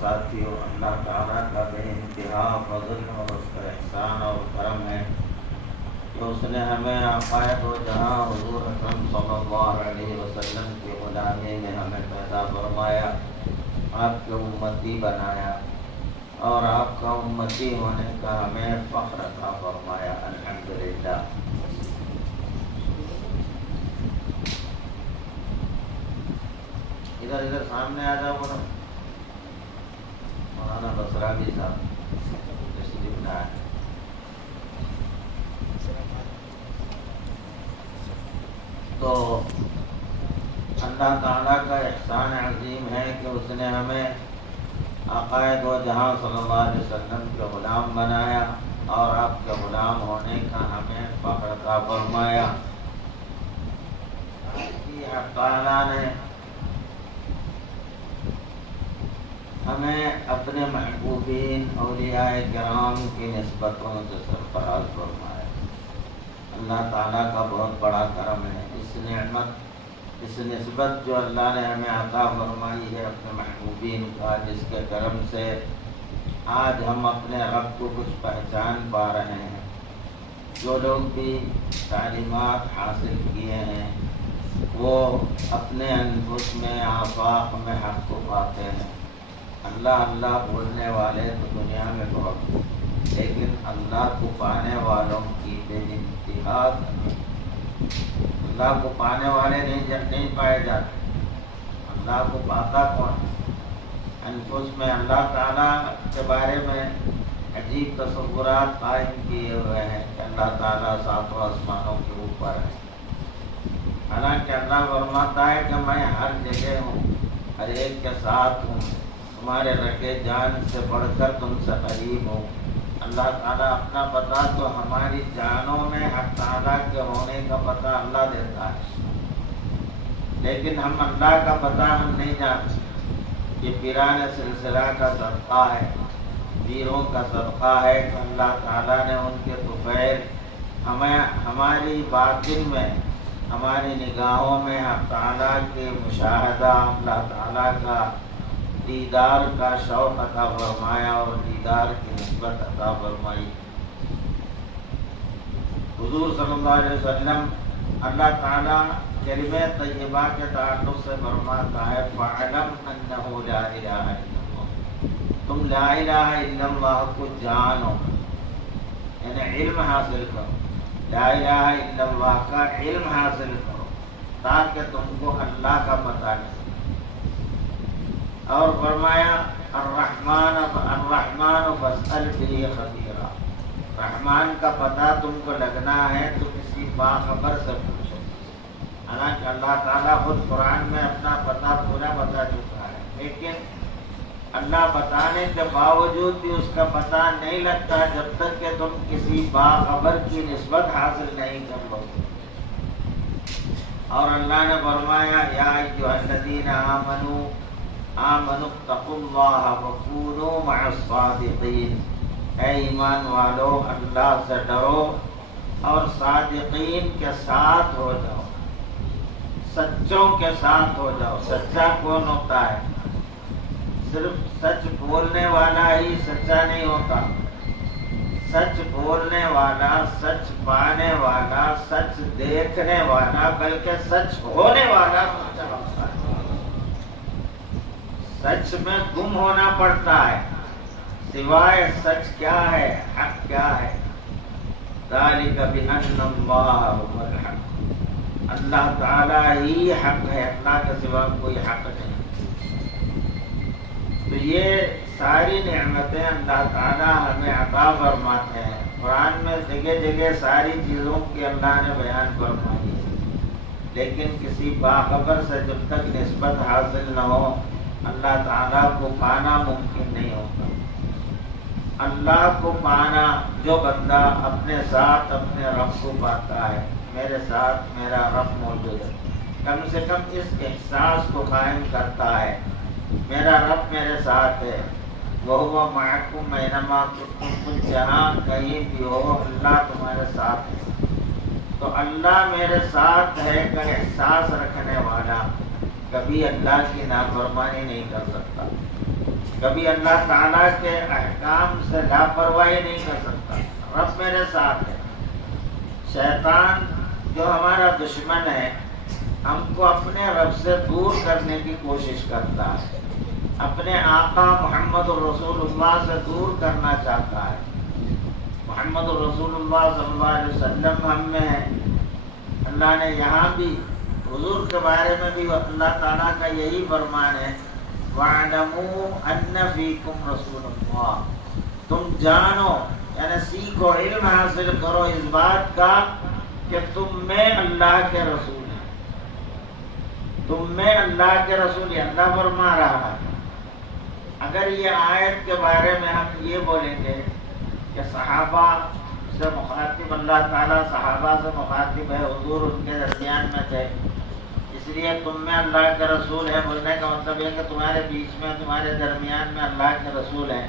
ساتھیوں، اللہ تعالیٰ کا بے انتہا فضل اور اس کا احسان اور کرم ہے کہ اس نے ہمیں آقائے دو جہاں حضور اکرم صلی اللہ علیہ وسلم کی غلامی میں ہمیں پیدا فرمایا، آپ کے امتی بنایا اور آپ کا امتی ہونے کا ہمیں فخر عطا فرمایا۔ الحمدللہ۔ ادھر سامنے آ جاؤ بولو، مولانا بصراوی صاحب تشریف لائے۔ تو اللہ تعالیٰ کا احسان عظیم ہے کہ اس نے ہمیں آقائے دو جہاں صلی اللہ علیہ وسلم کے غلام بنایا اور آپ کے غلام ہونے کا ہمیں فخر عطا فرمایا۔ اللہ تعالیٰ نے ہمیں اپنے محبوبین اولیاء کرام کی نسبتوں سے سرفراز فرمایا۔ اللہ تعالیٰ کا بہت بڑا کرم ہے، اس نعمت، اس نسبت جو اللہ نے ہمیں عطا فرمائی ہے اپنے محبوبین کا، جس کے کرم سے آج ہم اپنے رب کو کچھ پہچان پا رہے ہیں۔ جو لوگ بھی تعلیمات حاصل کیے ہیں وہ اپنے انفس میں، آفاق میں حق کو پاتے ہیں۔ اللہ اللہ بولنے والے تو دنیا میں بہت، لیکن اللہ کو پانے والوں کی بے انتہا، اللہ کو پانے والے نہیں پائے جاتے۔ اللہ کو پاتا کون؟ انفس میں اللہ تعالیٰ کے بارے میں عجیب تصورات قائم کیے ہوئے ہیں کہ اللہ تعالیٰ ساتوں آسمانوں کے اوپر ہے، حالانکہ اللہ فرماتا ہے کہ میں ہر جگہ ہوں، ہر ایک کے ساتھ ہوں، تمہارے رکھے جان سے بڑھ کر تم سے قریب ہوں۔ اللہ تعالیٰ اپنا پتہ تو ہماری جانوں میں حق تعالیٰ کے ہونے کا پتہ اللہ دیتا ہے، لیکن ہم اللہ کا پتہ ہم نہیں جانتے۔ یہ پیران سلسلہ کا صدقہ ہے، پیروں کا صدقہ ہے کہ اللہ تعالیٰ نے ان کے طفیل ہمیں ہماری باطن میں، ہماری نگاہوں میں حق تعالیٰ کے مشاہدہ، اللہ تعالیٰ کا دیدار کا شوق عطا فرمایا اور دیدار کی نسبت عطا فرمائی۔ حضور صلی اللہ علیہ وسلم اللہ تعالیٰ کلمہ طیبہ کے تعلق سے فرماتا ہے فَعْلَمْ أَنَّهُ لَا إِلَهَ إِلَّا اللَّهُ، تم لا الہ الا اللہ کو جانو، یعنی علم حاصل کرو، لا الہ الا اللہ کا علم حاصل کرو تاکہ تم کو اللہ کا پتہ لگے۔ اور فرمایا الرحمن فاسأل به خبیرا، رحمان کا پتہ تم کو لگنا ہے تو کسی باخبر سے پوچھو۔ حالانکہ اللہ تعالیٰ خود قرآن میں اپنا پتہ پورا بتا چکا ہے، لیکن اللہ بتانے کے باوجود بھی اس کا پتہ نہیں لگتا جب تک کہ تم کسی باخبر کی نسبت حاصل نہیں کر لو۔ اور اللہ نے فرمایا یا ایھا الذین آمنوا اتقوا اللہ وکونوا مع الصادقین، اے ایمان والو اللہ سے ڈرو اور صادقین کے ساتھ ہو جاؤ، سچوں کے ساتھ ہو جاؤ۔ سچا کون ہوتا ہے؟ صرف سچ بولنے والا ہی سچا نہیں ہوتا، سچ بولنے والا، سچ پانے والا، سچ دیکھنے والا، بلکہ سچ ہونے والا سچا ہوتا ہے۔ سچ میں گم ہونا پڑتا ہے، سوائے سچ کیا ہے، حق کیا ہے۔ ذالک بأن اللہ هو الحق، اللہ تعالیٰ ہی حق ہے، اللہ کے سوا کوئی حق نہیں۔ تو یہ ساری نعمتیں اللہ تعالیٰ ہمیں عطا فرماتے ہیں۔ قرآن میں جگہ جگہ ساری چیزوں کی اللہ نے بیان فرمائی ہے، لیکن کسی باخبر سے جب تک نسبت حاصل نہ ہو اللہ تعالیٰ کو پانا ممکن نہیں ہوتا۔ اللہ کو پانا، جو بندہ اپنے ساتھ اپنے رب کو پاتا ہے، میرے ساتھ میرا رب موجود ہے، کم سے کم اس احساس کو قائم کرتا ہے میرا رب میرے ساتھ ہے، وَهُوَ مَعَكُمْ أَيْنَمَا كُنتُمْ، تم جہاں کہیں بھی ہو اللہ تمہارے ساتھ ہے۔ تو اللہ میرے ساتھ ہے کا احساس رکھنے والا کبھی اللہ کی نافرمانی نہیں کر سکتا۔ کبھی اللہ تعالیٰ کے احکام سے لاپرواہی نہیں کر سکتا. رب میرے ساتھ ہے. شیطان جو ہمارا دشمن ہے ہم کو اپنے رب سے دور کرنے کی کوشش کرتا ہے, اپنے آقا محمد الرسول اللہ سے دور کرنا چاہتا ہے. محمد الرسول اللہ صلی اللہ علیہ وسلم ہم میں ہے. اللہ نے یہاں بھی حضور کے بارے میں بھی اللہ تعالیٰ کا یہی فرمان ہے, وَاعْلَمُوا أَنَّ فِيكُمْ رَسُولَ اللَّهِ, تم جانو یعنی سیکھو, علم حاصل کرو اس بات کا کہ تم میں اللہ کے رسول ہیں. تم میں اللہ کے رسول ہیں, اللہ فرما رہا ہے. اگر یہ آیت کے بارے میں ہم یہ بولیں گے کہ صحابہ سے مخاطب اللہ تعالیٰ صحابہ سے مخاطب ہے, حضور ان کے درمیان میں تھے, اس لیے تم میں اللہ کے رسول ہے بولنے کا مطلب یہ کہ تمہارے بیچ میں تمہارے درمیان میں اللہ کے رسول ہیں.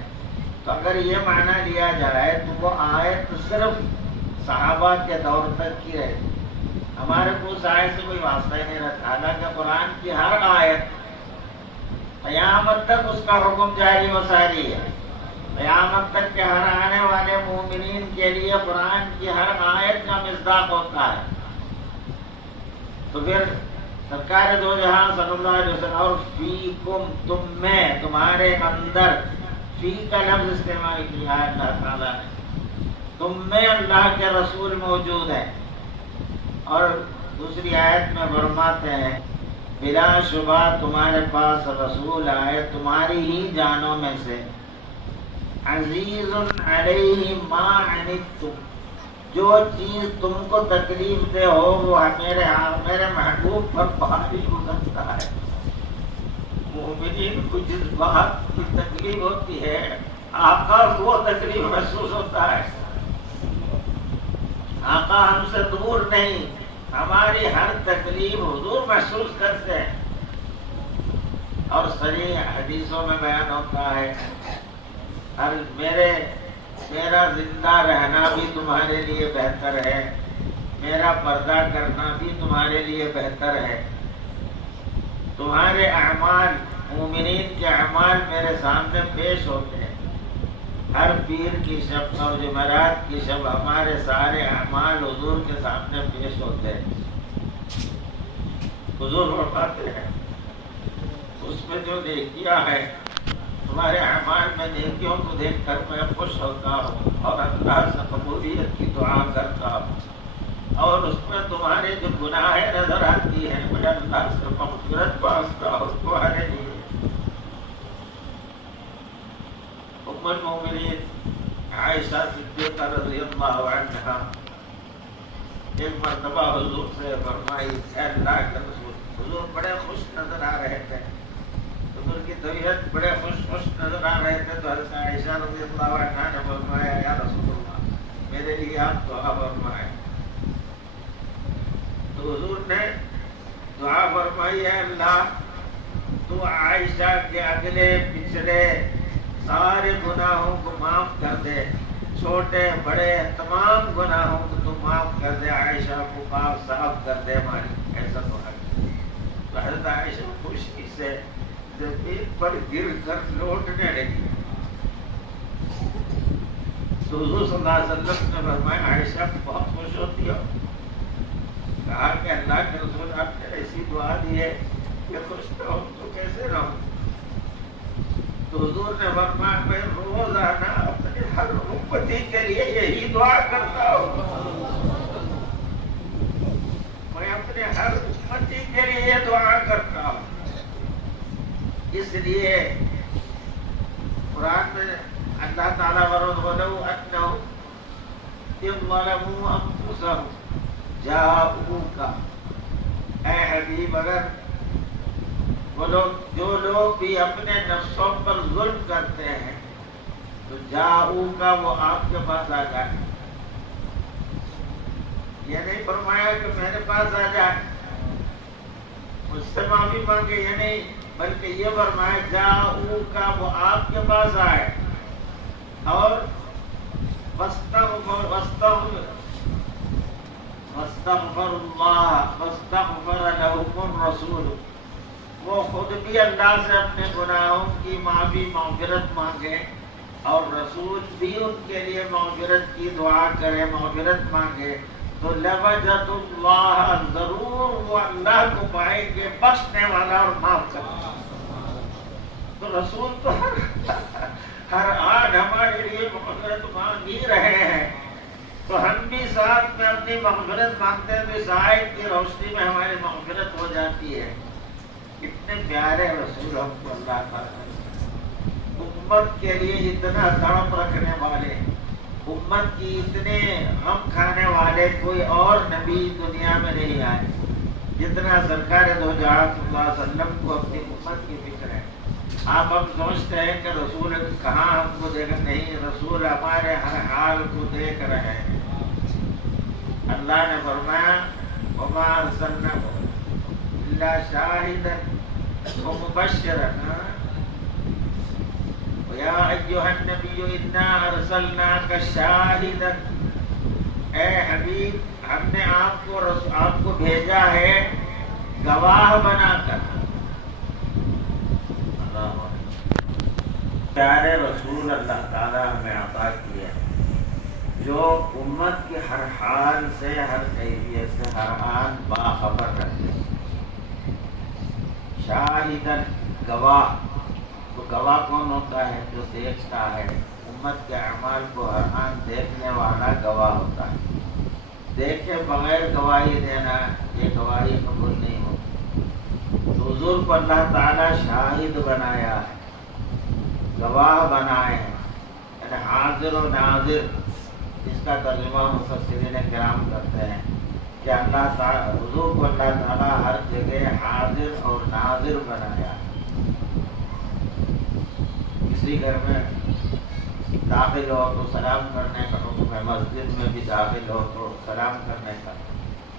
تو اگر یہ معنی لیا جائے تو وہ آیت صرف صحابہ کے دور تک کی رہے, ہمارے کو اس آیت سے کوئی واسطہ ہی نہیں رہتا. حالانکہ قرآن کی ہر آیت قیامت تک اس کا حکم جاری و ساری ہے. قیامت تک کے ہر آنے والے مومنین کے لیے قرآن کی ہر آیت کا مصداق ہوتا ہے. تو پھر سرکار دو جہاں صلی اللہ علیہ وسلم اور فیکم, تم میں, تمہارے اندر, فی کا لفظ استعمال کیا ہے اللہ تعالیٰ نے, تم میں اللہ کے رسول موجود ہیں. اور دوسری آیت میں فرماتے ہیں بلا شبہ تمہارے پاس رسول آئے تمہاری ہی جانوں میں سے, عزیز علیہ ما عنتم, جو چیز تم کو تکلیف دے ہو وہ میرے محبوب پر بھاری گزرتا ہے. مومنین کو جس بات کی تکلیف ہوتی ہے آقا کو وہ تکلیف محسوس ہوتا ہے. آقا ہم سے دور نہیں, ہماری ہر تکلیف حضور محسوس کرتے ہیں. اور صحیح حدیثوں میں بیان ہوتا ہے میرا زندہ رہنا بھی تمہارے لیے بہتر ہے, میرا پردہ کرنا بھی تمہارے لیے بہتر ہے. تمہارے اعمال, مومنین کے اعمال میرے سامنے پیش ہوتے ہیں. ہر پیر کی شب اور جمعرات کی شب ہمارے سارے اعمال حضور کے سامنے پیش ہوتے ہیں. حضور فرماتے ہیں اس میں جو نیکیاں ہے تمہارے اعمال میں نیکیوں کو دیکھ کر میں خوش ہوتا ہوں اور اللہ سے قبولیت کی دعا کرتا ہوں. اور اس میں تمہارے جو گناہیں نظر آتی ہیں میں اللہ سے مغفرت مانگتا ہوں تمہارے لیے. ام المومنین عائشہ صدیقہ رضی اللہ عنہا ایک مرتبہ حضور سے فرمائی, اے اللہ کے رسول, حضور بڑے خوش نظر آ رہے تھے, حضور کی طبیعت بڑے خوش نظر آ رہے تھے. تو حضرت عائشہ رضی اللہ عنہا نے فرمایا یا رسول اللہ میرے لیے آپ دعا فرمائیں. تو حضور نے دعا فرمائی, ہے اللہ تو عائشہ کے اگلے پچھلے سارے گناہوں کو معاف کر دے, چھوٹے بڑے تمام گناہوں کو تو معاف کر دے, عائشہ کو پاک صاف کر دے ہماری. ایسا دعا تو حضرت عائشہ خوشی سے زمین پر گر کر لوٹنے لگی. تو حضور صلی اللہ علیہ وسلم نے فرمایا عائشہ بہت خوش ہوتی ہو. کہا کہ اللہ کے رسول آپ نے ایسی دعا دی ہے کہ خوش نہ ہوں تو کیسے رہوں. تو حضور نے فرمایا میں روزانہ اپنے ہر امتی کے لیے یہی دعا کرتا ہوں, میں اپنے ہر امتی کے لیے یہ دعا کرتا ہوں. اس لیے قرآن میں اللہ تعالیٰ وَلَوْ أَنَّهُمْ إِذْ ظَلَمُوا أَنفُسَهُمْ جَاءُوكَ, اے حبیب اگر وہ لوگ جو لوگ بھی اپنے نفسوں پر ظلم کرتے ہیں تو جاؤکا وہ آپ کے پاس آ جائے. یہ نہیں فرمایا کہ میرے پاس آ جائے مجھ سے معافی مانگے, یہ نہیں, بلکہ یہ فرمایا جاؤکا وہ آپ کے پاس آئے اور واستغفر اللہ واستغفر لهم الرسول, وہ خود بھی اللہ سے اپنے گناہوں کی معافی مغفرت مانگے اور رسول بھی ان کے لیے مغفرت کی دعا کرے، مغفرت مانگے، تو لوجد اللہ، ضرور وہ اللہ کو پائیں گے بخشنے والا اور معاف کرنے والا۔ تو رسول تو ہر آج ہمارے لیے مغفرت مانگ ہی رہے ہیں، تو ہم بھی ساتھ میں اپنی مغفرت مانگتے ہیں، تو اس آیت کی روشنی میں ہماری مغفرت ہو جاتی ہے۔ اتنے پیارے رسول ہم کو اللہ تعالیٰ امت کے لیے اتنا تڑپ رکھنے والے، امت کی اتنے غم کھانے والے کوئی اور نبی دنیا میں نہیں آئے جتنا سرکار دو جہاں صلی اللہ علیہ وسلم کو اپنی امت کی فکر ہے۔ آپ ہم سوچتے ہیں کہ رسول کہاں ہم کو دیکھ، نہیں، رسول ہمارے ہر حال کو دیکھ رہے ہیں۔ اللہ نے فرمایا وما ارسلناک الا شاہدا ومبشرا یا ایھا النبی انا ارسلناک شاہدا، اے حبیب ہم نے آپ کو بھیجا ہے گواہ بنا کر۔ پیارے رسول اللہ تعالیٰ ہمیں عطا کیے جو امت کی ہر حال سے، ہر کیفیت سے، ہر آن باخبر رکھتے ہیں۔ شاہدن، گواہ، تو گواہ کون ہوتا ہے؟ جو دیکھتا ہے، امت کے اعمال کو ہر آن دیکھنے والا گواہ ہوتا ہے۔ دیکھے بغیر گواہی دینا، یہ گواہی قبول نہیں ہوتی۔ تو حضور کو اللہ تعالیٰ شاہد بنایا ہے، گواہ بنائے ہیں، یعنی حاضر و ناظر، اس کا ترجمہ مفسرین کرام کرتے ہیں کہ اللہ تعالیٰ، حضور کو اللہ تعالیٰ ہر جگہ حاضر اور ناظر بنایا ہے۔ کسی گھر میں داخل ہو تو سلام کرنے کا حکم ہے، مسجد میں بھی داخل ہو تو سلام کرنے کا،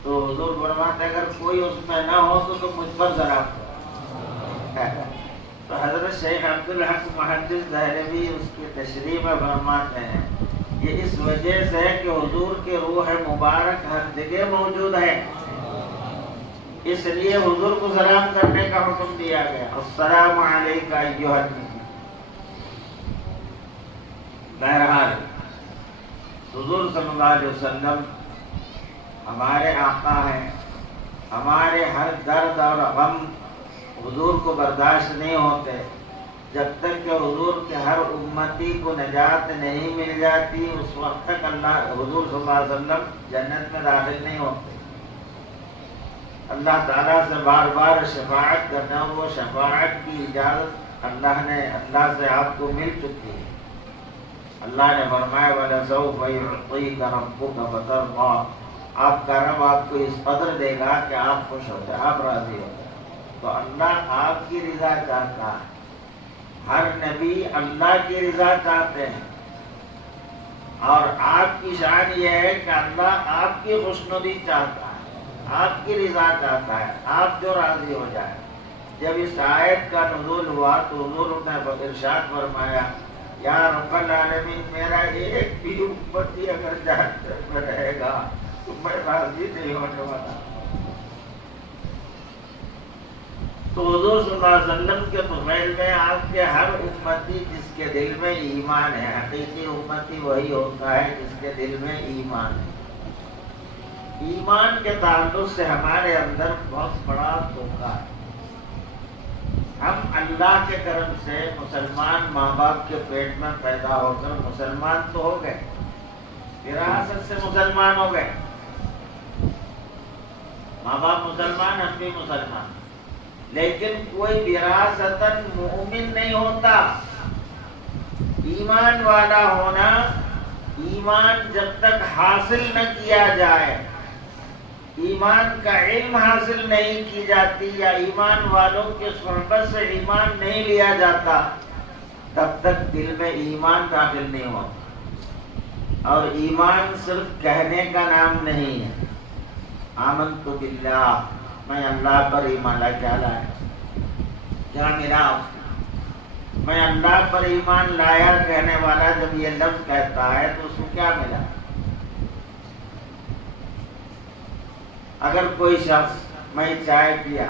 تو حضور فرماتے اگر کوئی اس میں نہ ہو تو مجھ پر سلام کرو۔ تو حضرت شیخ عبدالحق محدث دہلوی اس کی تشریح میں فرماتے ہیں یہ اس وجہ سے ہے کہ حضور کے روح مبارک ہر جگہ موجود ہے، اس لیے حضور کو سلام کرنے کا حکم دیا گیا، السلام علیکم ایھا النبی۔ بہرحال حضور صلی اللہ علیہ وسلم ہمارے آقا ہیں، ہمارے ہر درد اور غم حضور کو برداشت نہیں ہوتے جب تک کہ حضور کے ہر امتی کو نجات نہیں مل جاتی، اس وقت تک اللہ حضور صلی اللہ علیہ وسلم جنت میں داخل نہیں ہوتے۔ اللہ تعالیٰ سے بار بار شفاعت کرنا، وہ شفاعت کی اجازت اللہ سے آپ کو مل چکی ہے۔ اللہ نے فرمایا وَلَسَوْفَ يُعْطِيكَ رَبُّكَ فَتَرْضَىٰ، آپ کا رب آپ کو اس قدر دے گا کہ آپ خوش ہو جائے، آپ راضی ہو جائے۔ تو اللہ آپ کی رضا چاہتا ہے، ہر نبی اللہ کی رضا چاہتے ہیں، اور آپ کی شان یہ ہے کہ اللہ آپ کی خوشنودی چاہتا ہے، آپ کی رضا چاہتا ہے، آپ جو راضی ہو جائے۔ جب اس آیت کا نزول ہوا تو حضور نے ارشاد فرمایا یا رب العالمین میرا ایک بھی امتی اگر جہنم میں رہے گا تو میں راضی نہیں ہونے والا۔ تو حضور صلی اللہ علیہ وسلم کے فضائل میں آپ کے ہر امتی جس کے دل میں ایمان ہے، حقیقی امتی وہی ہوتا ہے جس کے دل میں ایمان ہے۔ ایمان کے تعلق سے ہمارے اندر بہت بڑا دھوکہ ہے۔ ہم اللہ کے کرم سے مسلمان ماں باپ کے پیٹ میں پیدا ہو کر مسلمان تو ہو گئے، وراثت سے مسلمان ہو گئے، ماں باپ مسلمان، ہم بھی مسلمان، لیکن کوئی وراثتاً مومن نہیں ہوتا۔ ایمان والا ہونا، ایمان جب تک حاصل نہ کیا جائے، ایمان کا علم حاصل نہیں کی جاتی یا ایمان والوں کے صحبت سے ایمان نہیں لیا جاتا، تب تک دل میں ایمان داخل نہیں ہوتا۔ اور ایمان صرف کہنے کا نام نہیں ہے۔ آمنت باللہ، میں اللہ پر ایمان لایا، کیا لایا؟ کیا ملا؟ میں اللہ پر ایمان لایا کہنے والا جب یہ لفظ کہتا ہے تو اس کو کیا ملا؟ اگر کوئی شخص میں چائے پیا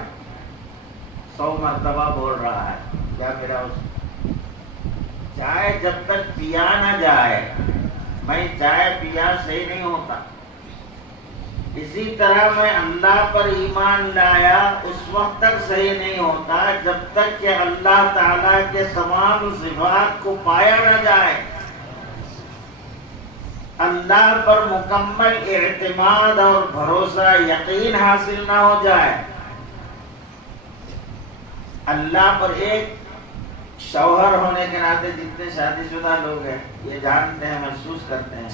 100 مرتبہ بول رہا ہے کیا میرا اس چائے جب تک پیا نہ جائے، میں چائے پیا صحیح نہیں ہوتا. اسی طرح میں اللہ پر ایمان لایا اس وقت تک صحیح نہیں ہوتا جب تک کہ اللہ تعالیٰ کے تمام صفات کو پایا نہ جائے، اللہ پر مکمل اعتماد اور بھروسہ یقین حاصل نہ ہو جائے. اللہ پر ایک شوہر ہونے کے ناطے جتنے شادی شدہ لوگ ہیں یہ جانتے ہیں، محسوس کرتے ہیں،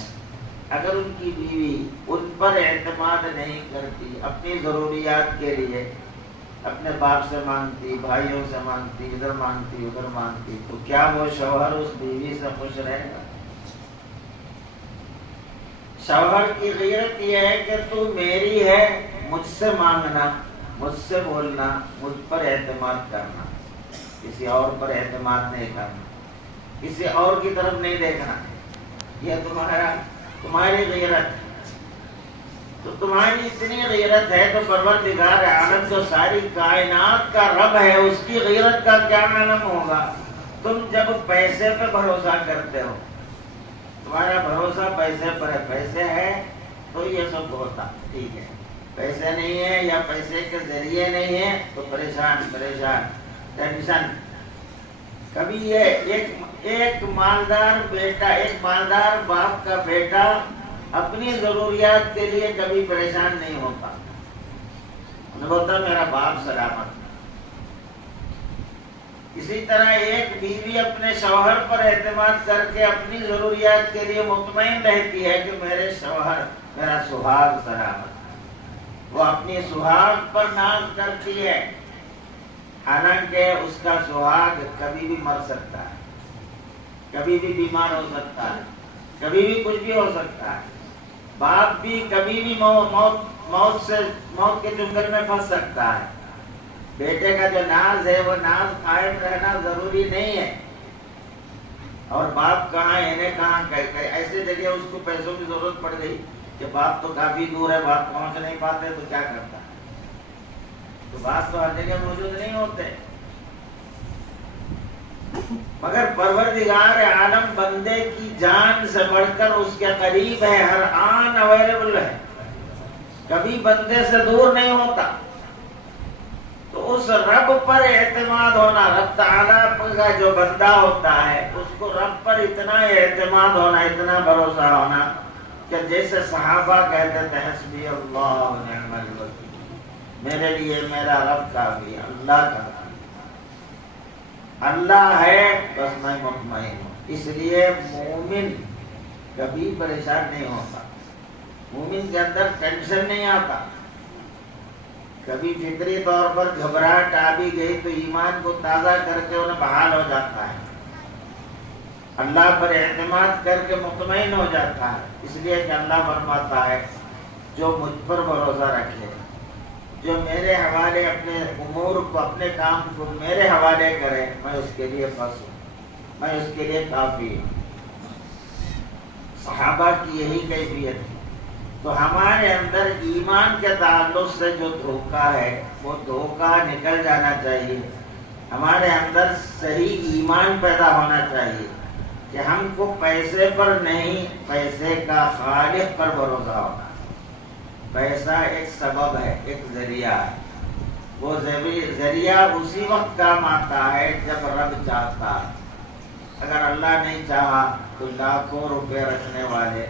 اگر ان کی بیوی ان پر اعتماد نہیں کرتی، اپنی ضروریات کے لیے اپنے باپ سے مانگتی، بھائیوں سے مانگتی، ادھر مانگتی ادھر مانگتی، تو کیا وہ شوہر اس بیوی سے خوش رہے گا؟ شوہر کی غیرت یہ ہے کہ تو میری ہے، مجھ سے مانگنا، مجھ سے بولنا، مجھ پر اعتماد کرنا، کسی اور پر اعتماد نہیں کرنا، کسی اور کی طرف نہیں دیکھنا. یہ تمہاری غیرت ہے. تو تمہاری اتنی غیرت ہے تو پروردگار عالم جو ساری کائنات کا رب ہے اس کی غیرت کا کیا عالم ہوگا؟ تم جب پیسے پہ بھروسہ کرتے ہو، تمہارا بھروسہ پیسے پر ہے، پیسے ہے تو یہ سب ہوتا، ٹھیک ہے. پیسے نہیں ہے یا پیسے کے ذریعے نہیں ہے تو پریشان ٹینشن. کبھی یہ ایک مالدار بیٹا، ایک مالدار باپ کا بیٹا اپنی ضروریات کے لیے کبھی پریشان نہیں ہوتا، بولتا میرا باپ سلامت. اسی طرح ایک بیوی اپنے شوہر پر اعتماد کر کے اپنی ضروریات کے لیے مطمئن رہتی ہے کہ میرے شوہر، میرا سہاگ سلامت. وہ اپنی سہاگ پر ناز کرتی ہے، حالانکہ اس کا سہاگ کبھی بھی مر سکتا ہے، کبھی بھی بیمار ہو سکتا ہے، کبھی بھی کچھ بھی ہو سکتا ہے. باپ بھی کبھی بھی موت کے چنگل میں پھنس سکتا ہے. بیٹے کا جو ناز ہے وہ ناز قائم رہنا ضروری نہیں ہے. اور باپ کہاں ایسے جگہ اس کو پیسوں کی ضرورت پڑ گئی کہ باپ تو کافی دور ہے، باپ پہنچ نہیں پاتے تو کیا کرتا ہے؟ تو باپ تو ہر جگہ موجود نہیں ہوتے. مگر پروردگار عالم بندے کی جان سے بڑھ کر اس کے قریب ہے، ہر آن اویلیبل ہے، کبھی بندے سے دور نہیں ہوتا. تو اس رب پر اعتماد ہونا، رب تعالیٰ کا جو بندہ ہوتا ہے اس کو رب پر اتنا اعتماد ہونا، اتنا بھروسہ ہونا کہ جیسے صحابہ کہتے تھے حسبی اللہ و نعم الوکیل، میرے لیے میرا رب کافی ہے، اللہ کا کافی، اللہ ہے بس میں مطمئن ہوں. اس لیے مومن کبھی پریشان نہیں ہوتا، مومن کے اندر ٹینشن نہیں آتا. کبھی فطری طور پر گھبراہٹ آ بھی گئی تو ایمان کو تازہ کر کے انہیں بحال ہو جاتا ہے، اللہ پر اعتماد کر کے مطمئن ہو جاتا ہے. اس لیے کہ اللہ فرماتا ہے جو مجھ پر بھروسہ رکھے، جو میرے حوالے اپنے امور کو، اپنے کام کو میرے حوالے کرے، میں اس کے لیے بس ہوں، میں اس کے لیے کافی ہوں. صحابہ کی یہی کیفیت ہے. تو ہمارے اندر ایمان کے تعلق سے جو دھوکہ ہے وہ دھوکہ نکل جانا چاہیے. ہمارے اندر صحیح ایمان پیدا ہونا چاہیے کہ ہم کو پیسے پر نہیں، پیسے کا خالق پر بھروسہ ہونا. پیسہ ایک سبب ہے، ایک ذریعہ ہے. وہ ذریعہ اسی وقت کام آتا ہے جب رب چاہتا ہے. اگر اللہ نہیں چاہا تو لاکھوں روپے رکھنے والے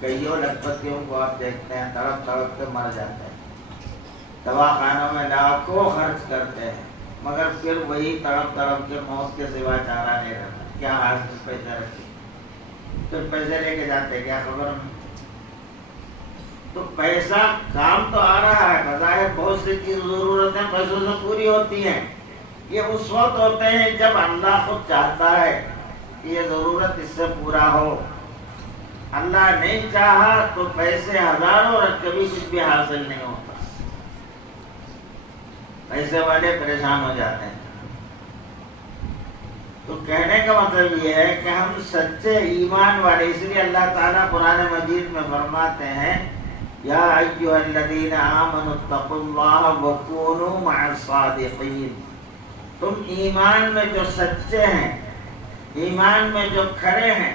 کئیوں لکھپتیوں کو آپ دیکھتے ہیں تڑپ تڑپ کے مر جاتے ہیں، دواخانوں میں لاکھوں خرچ کرتے ہیں، مگر پھر وہی تڑپ تڑپ کے موت کے سوا چارہ نہیں رہتا. کیا حاصل پیسے رکھتے، پھر پیسے لے کے جاتے، کیا خبر نہیں. تو پیسہ کام تو آ رہا ہے، بظاہر بہت سی چیز ضرورتیں پیسوں سے پوری ہوتی ہیں. یہ اس وقت ہوتے ہیں جب اللہ خود چاہتا ہے کہ یہ ضرورت اس سے پورا ہو. اللہ نہیں چاہا تو پیسے ہزاروں رکھ کے بھی کچھ بھی حاصل نہیں ہوتا. پیسے والے پریشان ہو جاتے ہیں. تو کہنے کا مطلب یہ ہے کہ ہم سچے ایمان والے، اس لیے اللہ تعالیٰ قرآن مجید میں فرماتے ہیں یا ایھا الذین آمنوا اتقوا اللہ وکونوا مع الصادقین. تم ایمان میں جو سچے ہیں، ایمان میں جو کھڑے ہیں،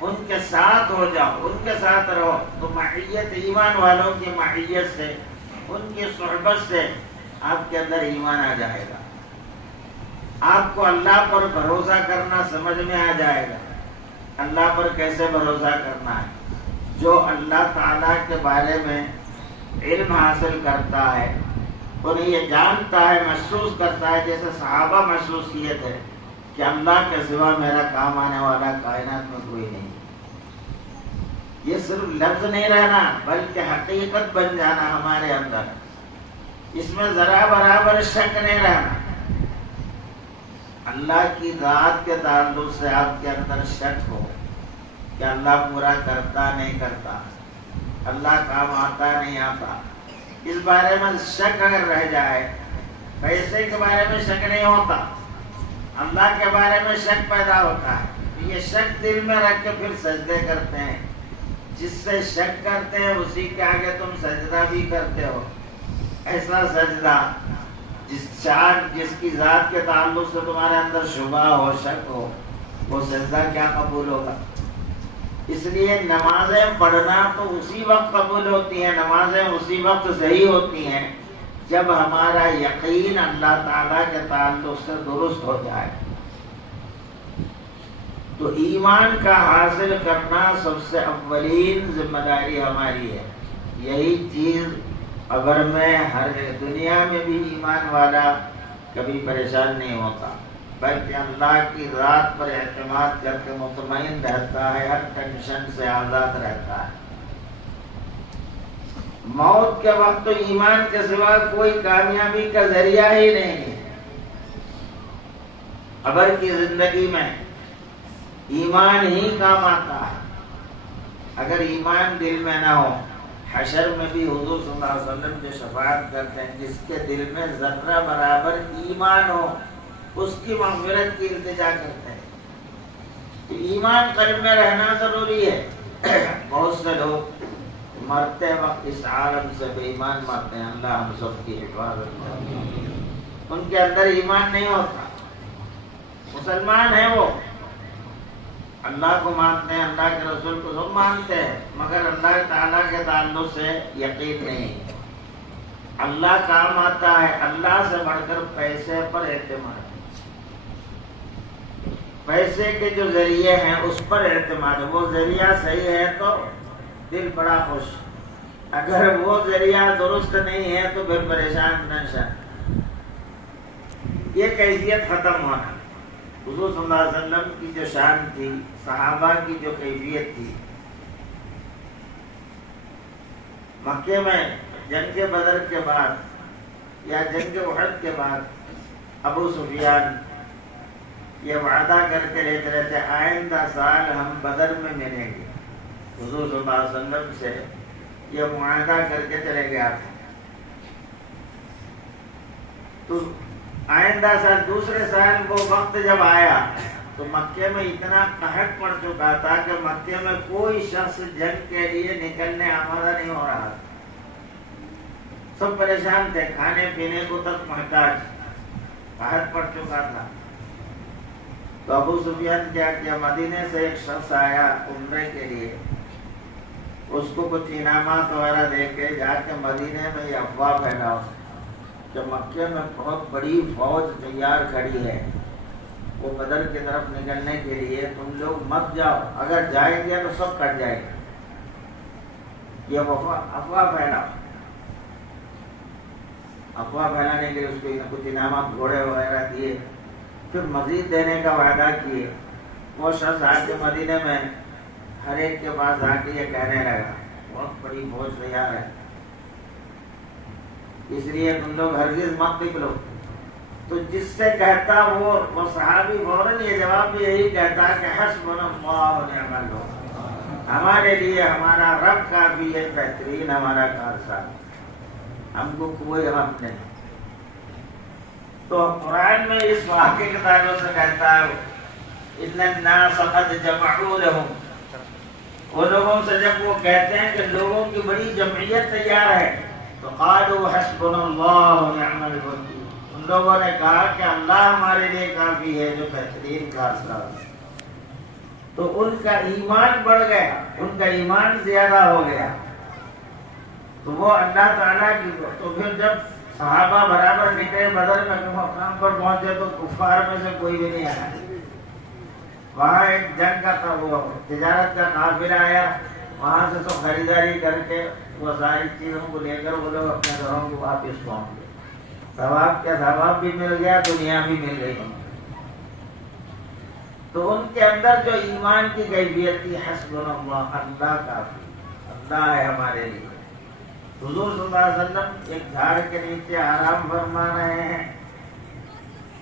ان کے ساتھ ہو جاؤ، ان کے ساتھ رہو، تو معیت ایمان والوں کی معیت سے، ان کی صحبت سے آپ کے اندر ایمان آ جائے گا، آپ کو اللہ پر بھروسہ کرنا سمجھ میں آ جائے گا۔ اللہ پر کیسے بھروسہ کرنا ہے؟ جو اللہ تعالیٰ کے بارے میں علم حاصل کرتا ہے، انہیں یہ جانتا ہے، محسوس کرتا ہے، جیسے صحابہ محسوس کیے تھے کہ اللہ کے سوا میرا کام آنے والا کائنات میں کوئی نہیں۔ یہ صرف لفظ نہیں رہنا بلکہ حقیقت بن جانا ہمارے اندر، اس میں ذرا برابر شک نہیں رہنا۔ اللہ کی ذات کے تعلق سے آپ کے اندر شک ہو کہ اللہ پورا کرتا نہیں کرتا، اللہ کام آتا نہیں آتا، اس بارے میں شک اگر رہ جائے، پیسے کے بارے میں شک نہیں ہوتا، اللہ کے بارے میں شک پیدا ہوتا ہے، یہ شک دل میں رکھ کے پھر سجدے کرتے ہیں، جس سے شک کرتے ہیں اسی کے آگے تم سجدہ بھی کرتے ہو۔ ایسا سجدہ جس کی ذات کے تعلق سے تمہارے اندر شبہ ہو، شک ہو، وہ سجدہ کیا قبول ہوگا؟ اس لیے نمازیں پڑھنا تو اسی وقت قبول ہوتی ہیں، نمازیں اسی وقت صحیح ہوتی ہیں جب ہمارا یقین اللہ تعالیٰ کے تعلق سے درست ہو جائے۔ تو ایمان کا حاصل کرنا سب سے اولین ذمہ داری ہماری ہے۔ یہی چیز اگر میں ہر دنیا میں بھی ایمان والا کبھی پریشان نہیں ہوتا، بلکہ اللہ کی ذات پر اعتماد کر کے مطمئن رہتا ہے، ہر ٹینشن سے آزاد رہتا ہے۔ موت کے وقت تو ایمان کے سوا کوئی کامیابی کا ذریعہ ہی نہیں ہے۔ قبر کی زندگی میں ایمان ہی کام آتا ہے۔ اگر ایمان دل میں نہ ہو، حشر میں بھی حضور صلی اللہ علیہ وسلم جو شفاعت کرتے ہیں، جس کے دل میں ذرہ برابر ایمان ہو اس کی مغفرت کی التجا کرتے ہیں۔ تو ایمان قلب میں رہنا ضروری ہے۔ بہت سے لوگ مرتے وقت اس عالم سے بے ایمان مرتے ہیں، اللہ ہم سب کی حفاظت کرے۔ ان کے اندر ایمان نہیں ہوتا، مسلمان ہیں وہ، اللہ کو مانتے ہیں، اللہ کے رسول کو سب مانتے ہیں، مگر اللہ تعالیٰ کے تعلق سے یقین نہیں۔ اللہ کام آتا ہے، اللہ سے بڑھ کر پیسے پر اعتماد، پیسے کے جو ذریعے ہیں اس پر اعتماد، وہ ذریعہ صحیح ہے تو دل بڑا خوش، اگر وہ ذریعہ درست نہیں ہے تو پھر پریشان ٹینشن۔ یہ کیفیت ختم ہونا۔ حضور صلی اللہ علیہ وسلم کی جو شان تھی، صحابہ کی جو کیفیت تھی، مکے میں جنگ بدر کے بعد یا جنگ احد کے بعد ابو سفیان یہ وعدہ کر کے لے چلے تھے آئندہ سال ہم بدر میں ملیں گے۔ حضور صلی اللہ علیہ وسلم سے یہ معاہدہ کر کے چلے گیا تھا۔ تو آئندہ سال، دوسرے سال وہ وقت جب آیا تو مکے میں اتنا قحط پڑ چکا تھا کہ مکے میں کوئی شخص جنگ کے لیے نکلنے آمادہ نہیں ہو رہا تھا، سب پریشان تھے، کھانے پینے کو تک محتاج، قحط پڑ چکا تھا۔ تو ابو سفیان کیا کیا، مدینے سے ایک شخص آیا عمرے کے لیے، اس کو کچھ انعامات وغیرہ دے کے جا کے مدینے میں یہ افواہ پھیلاؤ کہ مکے میں بہت بڑی فوج تیار کھڑی ہے، وہ بدر کی طرف نکلنے کے لیے، تم لوگ مت جاؤ، اگر جائیں گے تو سب کٹ جائے گا، یہ افواہ پھیلاؤ۔ افواہ پھیلانے کے لیے اس کو کچھ انعامات گھوڑے وغیرہ دیے، پھر مزید دینے کا وعدہ کیے۔ وہ شخص آ کے مدینے میں ہر ایک کے پاس آ کے یہ کہنے لگا بہت بڑی فوج تیار ہے، اس لیے تم لوگ ہرگز مت نکلو۔ تو جس سے کہتا وہ صحابی فوراً یہ جواب بھی یہی کہتا کہ حسبنا اللہ و نعم الوکیل، ہمارے لیے ہمارا رب کافی ہے، بہترین ہمارا کارساز، ہم کو کوئی غم نہیں۔ تو قرآن میں اس واقعے کے تعلق سے کہتا ہے اِنَّ النَّاسَ قَدْ جَمَعُوا لَهُمْ، وہ لوگوں سے جب وہ کہتے ہیں کہ لوگوں کی بڑی جمعیت تیار ہے، تو قالوا حسبنا اللہ ونعم الوکیل، ان لوگوں نے کہا کہ اللہ ہمارے لیے کافی ہے جو بہترین کارساز۔ تو ان کا ایمان بڑھ گیا، ان کا ایمان زیادہ ہو گیا، تو وہ اللہ تعالیٰ کی، تو پھر جب صحابہ برابر نکلے بدر میں مقام پر پہنچے تو کفار میں سے کوئی بھی نہیں آیا۔ وہاں ایک جنگ کا تھا، وہ تجارت کا قافلہ آیا، وہاں سے سب خریداری کر کے وہ ساری چیزوں کو لے کر وہ لوگ اپنے گھروں کو واپس پہنچ گئے۔ ثواب کا ثواب بھی مل گیا، دنیا بھی مل گئی۔ تو ان کے اندر جو ایمان کی کیفیت تھی، حسبنا اللہ، اللہ کافی، اللہ ہے ہمارے لیے۔ حضور صلی اللہ علیہ وسلم ایک جھاڑ کے نیچے آرام فرما رہے ہیں،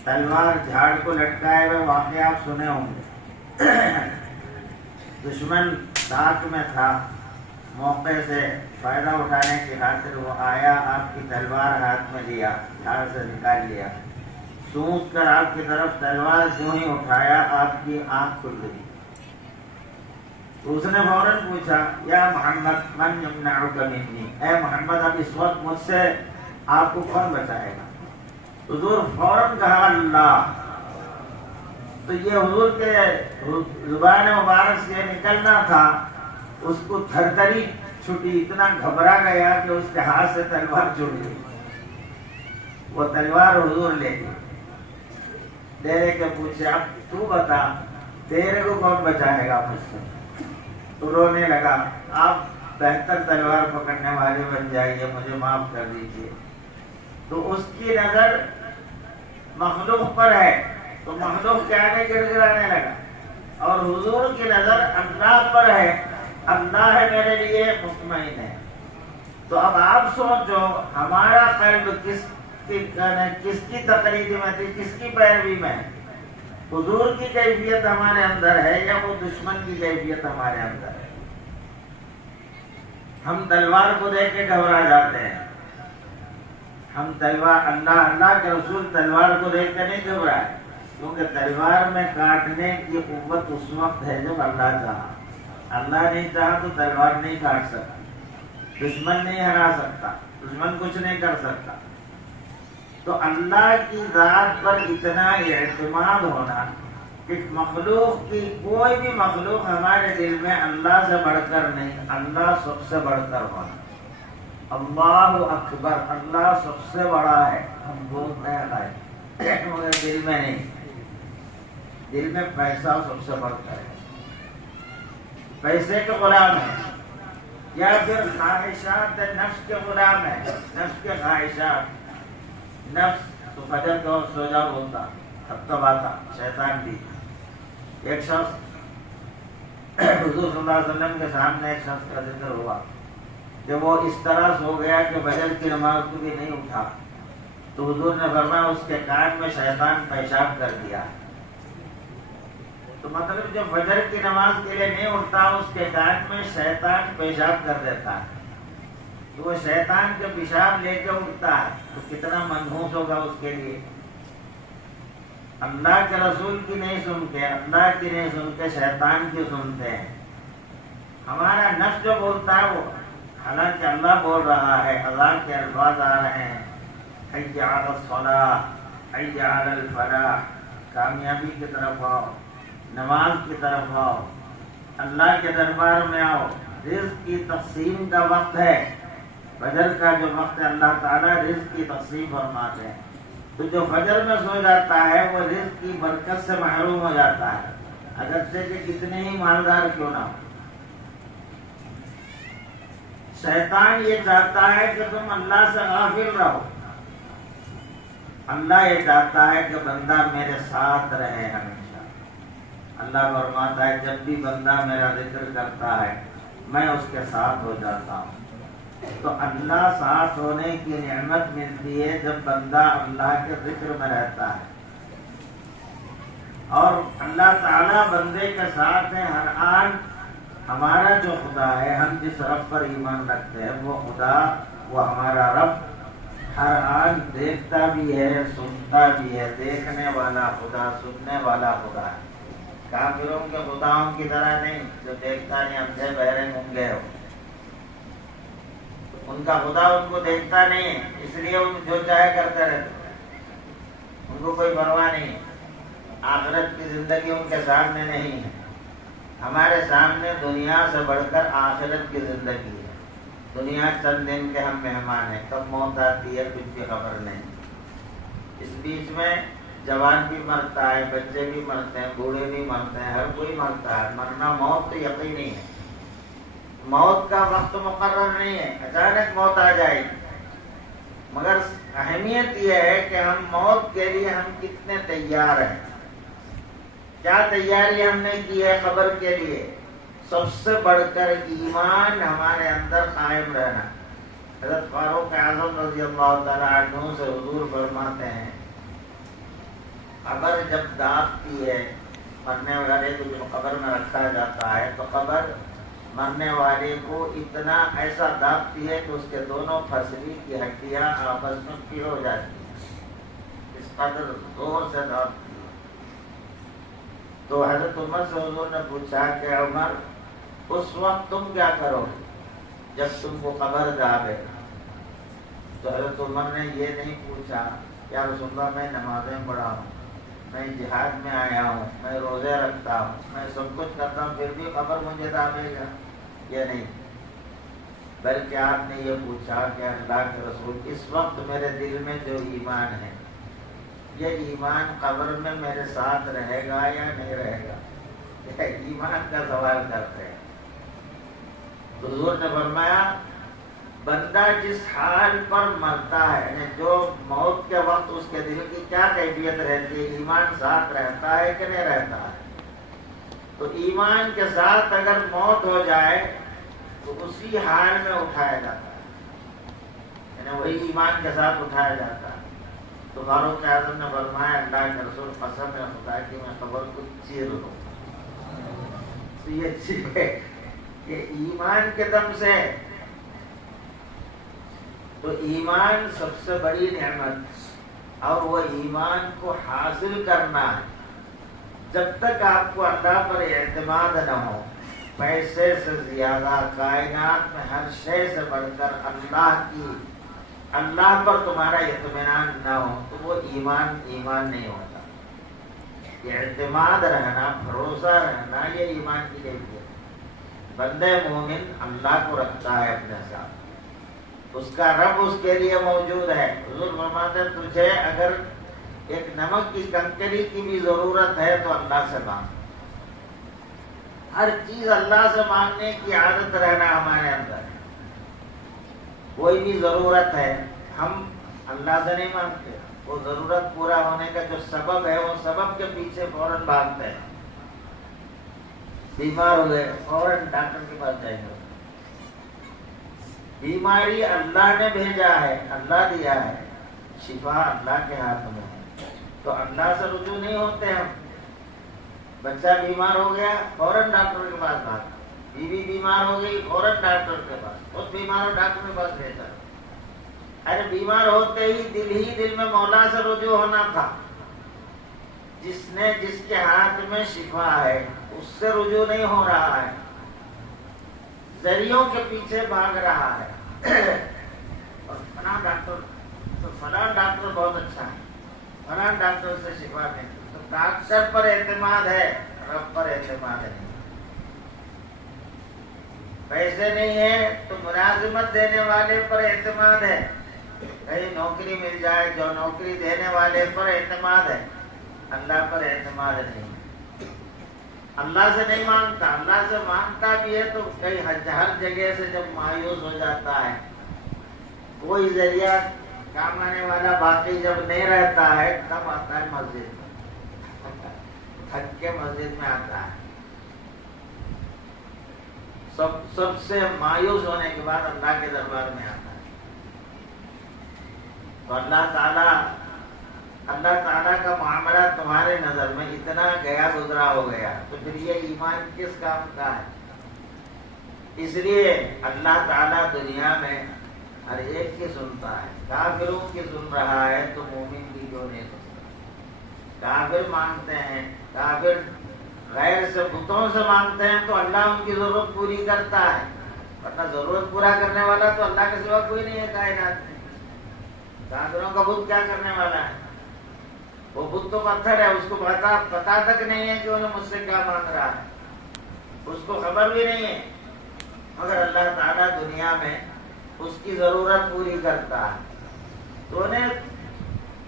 تلوار جھاڑ کو لٹکائے ہوئے، واقعہ آپ سنے ہوں گے۔ دشمن ساتھ میں تھا، موقع سے فائدہ اٹھانے کی خاطر وہ آیا، آپ کی تلوار ہاتھ میں لیا، جھاڑ سے نکال لیا، سونک کر آپ کی طرف تلوار جو ہی اٹھایا، آپ کی آنکھ کھل گئی۔ اس نے فوراً پوچھا، یا محمد من یمنعک منی، اے محمد اب اس وقت مجھ سے آپ کو کون بچائے گا؟ حضور فوراً کہا اللہ۔ تو یہ حضور کے زبان مبارک سے نکلنا تھا، اس کو تھر تھری چھٹی، اتنا گھبرا گیا کہ اس کے ہاتھ سے تلوار چھوٹ گئی۔ وہ تلوار حضور لے کے پوچھے، اب تو بتا تیرے کو کون بچائے گا مجھ سے؟ تو رونے لگا، آپ بہتر تلوار پکڑنے والے بن جائیے، مجھے معاف کر دیجیے۔ تو اس کی نظر مخلوق پر ہے، تو مخلوق کے آگے گر گرانے لگا، اور حضور کی نظر اللہ پر ہے، اللہ ہے میرے لیے مطمئن ہے۔ تو اب آپ سوچو ہمارا قلب کس کی تقلید میں تھی، کس کی پیروی میں؟ حضور کی کیفیت ہمارے اندر ہے یا وہ دشمن کی کیفیت ہمارے اندر ہے؟ ہم تلوار کو دیکھ کے گھبرا جاتے ہیں، ہم تلوار، اللہ کے رسول تلوار کو دیکھ کے نہیں گھبرائے، کیونکہ تلوار میں کاٹنے کی قوت اس وقت ہے جب اللہ چاہا۔ اللہ نہیں چاہا تو تلوار نہیں کاٹ سکتا، دشمن نہیں ہرا سکتا، دشمن کچھ نہیں کر سکتا۔ تو اللہ کی ذات پر اتنا اعتماد ہونا کہ مخلوق کی، کوئی بھی مخلوق ہمارے دل میں اللہ سے بڑھ کر نہیں، اللہ سب سے بڑھ کر ہونا۔ اللہ اکبر، اللہ سب سے بڑا ہے، ہم بولتے ہیں مگر دل میں نہیں، دل میں پیسہ سب سے بڑھ کر ہے، پیسے کے غلام ہے، یا پھر خواہشات نفس کے غلام ہے، نفس کے خواہشات۔ نفس تو فجر کو سو جاؤ بولتا، اب تو آتا شیطان بھی۔ ایک شخص حضور صلی اللہ علیہ وسلم کے سامنے ایک شخص کا ذکر ہوا، جب وہ اس طرح سو گیا کہ فجر کی نماز کو بھی نہیں اٹھا، تو حضور نے فرمایا اس کے کان میں شیطان پیشاب کر دیا۔ تو مطلب جب فجر کی نماز کے لیے نہیں اٹھتا، اس کے کان میں شیطان پیشاب کر دیتا ہے، تو وہ شیطان کے پیشاب لے کے اٹھتا ہے، تو کتنا منحوس ہوگا اس کے لیے۔ اللہ کے رسول کی نہیں سن کے، اللہ کی نہیں سن کے شیطان کی سنتے ہیں۔ ہمارا نفس جو بولتا ہے وہ، حالانکہ اللہ بول رہا ہے، اللہ کے الفاظ آ رہے ہیں، حی علی الصلاۃ، حی علی الفلاح، کامیابی کی طرف آؤ، نماز کی طرف آؤ، اللہ کے دربار میں آؤ، رزق کی تقسیم کا وقت ہے، فجر کا جو وقت ہے اللہ تعالیٰ رزق کی تقسیم فرماتے ہیں۔ تو جو فجر میں سو جاتا ہے وہ رزق کی برکت سے محروم ہو جاتا ہے، اگرچہ کہ کتنے ہی مالدار کیوں نہ ہو۔ شیطان یہ چاہتا ہے کہ تم اللہ سے غافل رہو، اللہ یہ چاہتا ہے کہ بندہ میرے ساتھ رہے ہمیشہ۔ اللہ فرماتا ہے جب بھی بندہ میرا ذکر کرتا ہے میں اس کے ساتھ ہو جاتا ہوں۔ تو اللہ ساتھ ہونے کی نعمت ملتی ہے جب بندہ اللہ کے ذکر میں رہتا ہے، اور اللہ تعالیٰ بندے کے ساتھ ہے ہر آن۔ ہمارا جو خدا ہے، ہم جس رب پر ایمان رکھتے ہیں وہ خدا، وہ ہمارا رب ہر آن دیکھتا بھی ہے، سنتا بھی ہے، دیکھنے والا خدا، سننے والا خدا ہے۔ کافروں کے خداؤں کی طرح نہیں جو دیکھتا نہیں، اندھے بہرے گنگے ہو۔ ان کا خدا ان کو دیکھتا نہیں ہے، اس لیے ان جو چاہے کرتے رہتے ہیں، ان کو کوئی پرواہ نہیں ہے۔ آخرت کی زندگی ان کے سامنے نہیں ہے۔ ہمارے سامنے دنیا سے بڑھ کر آخرت کی زندگی ہے۔ دنیا چند دن کے ہم مہمان ہیں، کب موت آتی ہے کچھ بھی خبر نہیں۔ اس بیچ میں جوان بھی مرتا ہے، بچے بھی مرتے ہیں، بوڑھے بھی مرتے ہیں، ہر کوئی مرتا ہے۔ مرنا موت تو یقینی ہے۔ موت کا وقت مقرر نہیں ہے، اچانک موت آ جائے گی، مگر اہمیت یہ ہے کہ ہم موت کے لیے ہم کتنے تیار ہیں، کیا تیاری ہم نے کی ہے قبر کے لیے۔ سب سے بڑھ کر ایمان ہمارے اندر قائم رہنا۔ حضرت فاروق اعظم رضی اللہ تعالیٰ عنہ سے حضور فرماتے ہیں، قبر جب داغتی ہے، مرنے والے کو جب قبر میں رکھا جاتا ہے تو قبر مرنے والے کو اتنا ایسا داغتی ہے کہ اس کے دونوں پھسلی کی ہڈیاں آپس میں پھر جاتی ہیں، اس قدر زور سے داغتی ہے۔ تو حضرت عمر سے حضور نے پوچھا کہ عمر اس وقت تم کیا کرو گے جب تم کو قبر داغے؟ تو حضرت عمر نے یہ نہیں پوچھا یا رسول اللہ میں نمازیں پڑھا ہوں، میں جہاد میں آیا ہوں، میں روزے رکھتا ہوں، میں سب کچھ کرتا ہوں، پھر بھی قبر مجھے داغے گا، یہ نہیں، بلکہ آپ نے یہ پوچھا کہ اللہ کے رسول اس وقت میرے دل میں جو ایمان ہے، یہ ایمان قبر میں میرے ساتھ رہے گا یا نہیں رہے گا؟ یہ ایمان کا سوال کرتے ہیں۔ تو حضور نے فرمایا بندہ جس حال پر مرتا ہے، یعنی جو موت کے وقت اس کے دل کی کیا کیفیت رہتی ہے، ایمان ساتھ رہتا ہے کہ نہیں رہتا ہے؟ تو ایمان کے ساتھ اگر موت ہو جائے تو اسی حال میں اٹھایا جاتا ہے، یعنی وہی ایمان کے ساتھ اٹھایا جاتا ہے۔ تو فاروق اعظم نے فرمایا اللہ کے رسول قسم ہے خدا کہ میں قبر کو چیر لوں۔ تو یہ چیز ہے کہ ایمان کے دم سے، تو ایمان سب سے بڑی نعمت، اور وہ ایمان کو حاصل کرنا ہے جب تک آپ کو اللہ پر اعتماد نہ ہو، پیسے سے زیادہ کائنات میں ہر شے سے بڑھ کر اللہ پر تمہارا اطمینان نہ ہو تو وہ ایمان نہیں ہوتا۔ اعتماد رہنا، بھروسہ رہنا، یہ ایمان کی کیفیت۔ بندے مومن اللہ کو رکھتا ہے اپنے ساتھ، اس کا رب اس کے لیے موجود ہے۔ حضور فرماتے ہیں تجھے اگر ایک نمک کی کنکری کی بھی ضرورت ہے تو اللہ سے مانگ۔ ہر چیز اللہ سے مانگنے کی عادت رہنا ہمارے اندر۔ کوئی بھی ضرورت ہے ہم اللہ سے نہیں مانگتے، وہ ضرورت پورا ہونے کا جو سبب ہے وہ سبب کے پیچھے فوراً بھاگتے ہیں۔ بیمار ہو گئے فوراً ڈاکٹر کے پاس جائیں گے۔ بیماری اللہ نے بھیجا ہے، اللہ دیا ہے، شفا اللہ کے ہاتھ میں ہے، تو اللہ سے رجوع نہیں ہوتے ہم۔ بچہ بیمار ہو گیا فوراً ڈاکٹر کے پاس بھاگا، بیوی بیمار ہو گئی فوراً ڈاکٹر کے پاس، خود بیمار ہو ڈاکٹر کے پاس بھیجا۔ ارے بیمار ہوتے ہی دل میں مولا سے رجوع ہونا تھا۔ جس کے ہاتھ میں شفا ہے اس سے رجوع نہیں ہو رہا ہے، ذریعوں کے پیچھے بھاگ رہا ہے۔ اور فلاں ڈاکٹر بہت اچھا ہے، فلاں ڈاکٹر سے شفا نہیں، تو ڈاکٹر پر اعتماد ہے، رب پر اعتماد نہیں۔ پیسے نہیں ہے تو ملازمت دینے والے پر اعتماد ہے، کہیں نوکری مل جائے، جو نوکری دینے والے پر اعتماد ہے، اللہ پر اعتماد نہیں۔ اللہ سے نہیں مانگتا، اللہ سے مانگتا بھی ہے تو کئی ہر جگہ سے جب مایوس ہو جاتا ہے، کوئی ذریعہ کام آنے والا باقی جب نہیں رہتا ہے تب آتا ہے مسجد میں، تھک کے مسجد میں آتا ہے۔ سب سے مایوس ہونے کے بعد اللہ کے دربار میں آتا ہے۔ تو اللہ تعالیٰ کا معاملہ تمہارے نظر میں اتنا گیا گزرا ہو گیا تو پھر یہ ایمان کس کام کا ہے؟ اس لیے اللہ تعالیٰ دنیا میں ہر ایک کی سنتا ہے، کافروں کی سن رہا ہے تو مومن کی کیوں نہیں سنتا؟ کافر مانگتے ہیں، کافر غیر سے بتوں سے مانگتے ہیں تو اللہ ان کی ضرورت پوری کرتا ہے، ورنہ ضرورت پورا کرنے والا تو اللہ کے سوا کوئی نہیں ہے کائنات میں. کافروں کا بت کیا کرنے والا ہے؟ وہ بت تو پتھر ہے، اس کو پتا تک نہیں ہے کہ انہیں مجھ سے کیا مانگ رہا ہے، اس کو خبر بھی نہیں ہے. مگر اللہ تعالیٰ دنیا میں اس کی ضرورت پوری کرتا ہے، تو انہیں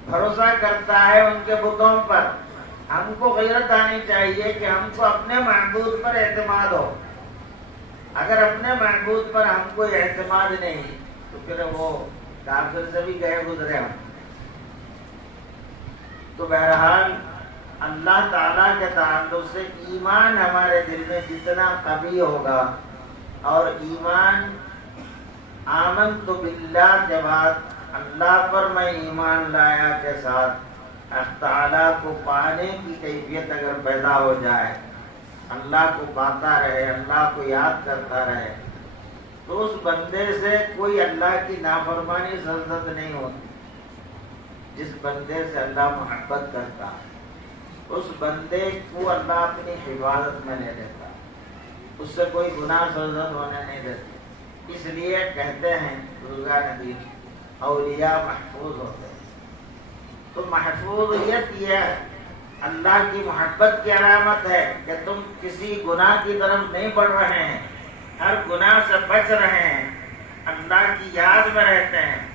بھروسہ کرتا ہے ان کے بتوں پر. ہم کو غیرت آنی چاہیے کہ ہم کو اپنے معبود پر اعتماد ہو. اگر اپنے معبود پر ہم کو اعتماد نہیں تو پھر وہ کافر سے بھی گئے گزرے ہم. تو بہرحال اللہ تعالیٰ کے تعلق سے ایمان ہمارے دل میں جتنا قوی ہوگا، اور ایمان آمنت باللہ کے بعد اللہ پر میں ایمان لایا کے ساتھ اللہ تعالیٰ کو پانے کی کیفیت اگر پیدا ہو جائے، اللہ کو پاتا رہے، اللہ کو یاد کرتا رہے، تو اس بندے سے کوئی اللہ کی نافرمانی سرزد نہیں ہوتی. جس بندے سے اللہ محبت کرتا اس بندے کو اللہ اپنی حفاظت میں لے لیتا، اس سے کوئی گناہ سرزد ہونے نہیں دیتے. اس لیے کہتے ہیں بزرگان دین اولیاء محفوظ ہوتے ہیں. تو محفوظیت یہ اللہ کی محبت کی علامت ہے کہ تم کسی گناہ کی طرف نہیں بڑھ رہے ہیں، ہر گناہ سے بچ رہے ہیں، اللہ کی یاد میں رہتے ہیں،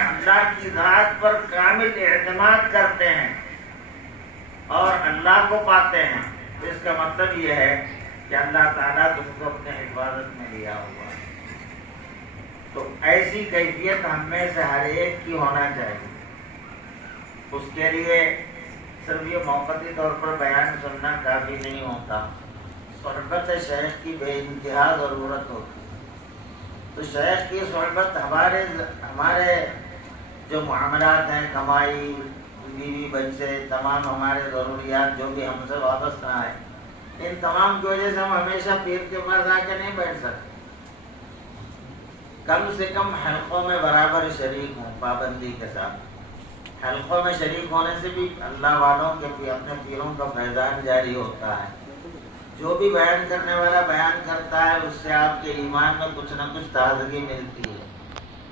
اللہ کی ذات پر کامل اعتماد کرتے ہیں اور اللہ کو پاتے ہیں. تو اس کا مطلب یہ ہے کہ اللہ تعالیٰ تم کو اپنے حفاظت میں لیا ہوا. تو ایسی کیفیت ہم میں سے ہر ایک کی ہونا چاہیے. اس کے لیے صرف یہ موقتی طور پر بیان سننا کافی نہیں ہوتا، صحبت شیخ کی بے انتہا ضرورت ہوتی. تو شیخ کی صحبت ہمارے جو معاملات ہیں، کمائی، بیوی بچے، تمام ہمارے ضروریات جو بھی ہم سے وابستہ ہیں، ان تمام کی وجہ سے ہم ہمیشہ پیر کے پاس آ کے نہیں بیٹھ سکتے. کم سے کم حلقوں میں برابر شریک ہوں پابندی کے ساتھ. حلقوں میں شریک ہونے سے بھی اللہ والوں کے اپنے پیروں کا فیضان جاری ہوتا ہے. جو بھی بیان کرنے والا بیان کرتا ہے اس سے آپ کے ایمان میں کچھ نہ کچھ تازگی ملتی ہے.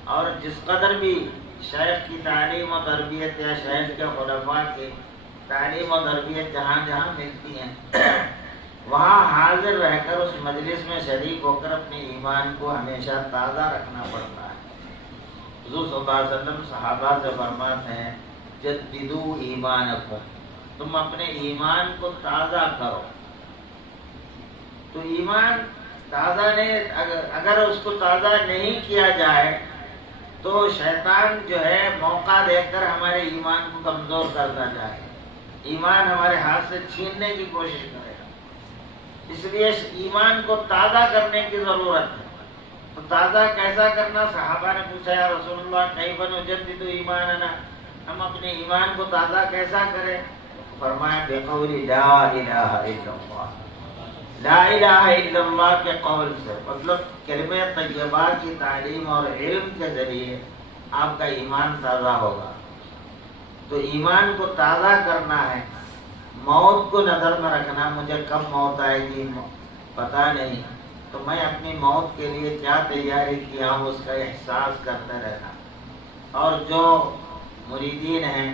اور جس قدر بھی شیخ کی تعلیم و تربیت یا شیخ کے خلفاء کی تعلیم و تربیت جہاں جہاں ملتی ہیں، وہاں حاضر رہ کر اس مجلس میں شریک ہو کر اپنے ایمان کو ہمیشہ تازہ رکھنا پڑتا ہے. حضور صلی اللہ علیہ وسلم صحابہ سے فرماتے ہیں جددوا ایمانکم، تم اپنے ایمان کو تازہ کرو. تو ایمان تازہ نہیں، اگر اس کو تازہ نہیں کیا جائے تو شیطان جو ہے موقع دے کر ہمارے ایمان کو کمزور کرتا جائے، ایمان ہمارے ہاتھ سے چھیننے کی کوشش کرے گا. اس لیے ایمان کو تازہ کرنے کی ضرورت ہے. تو تازہ کیسا کرنا؟ صحابہ نے پوچھا یا رسول اللہ کیف نجدد ایماننا، ہم اپنے ایمان کو تازہ کیسا کریں؟ فرمایا بقول لا الہ الا اللہ، لا الہ الا اللہ کے قول سے، مطلب کلمہ طیبہ کی تعلیم اور علم کے ذریعے آپ کا ایمان تازہ ہوگا. تو ایمان کو تازہ کرنا ہے. موت کو نظر میں رکھنا، مجھے کب موت آئے گی پتہ نہیں، تو میں اپنی موت کے لیے کیا تیاری کیا ہوں اس کا احساس کرتے رہنا. اور جو مریدین ہیں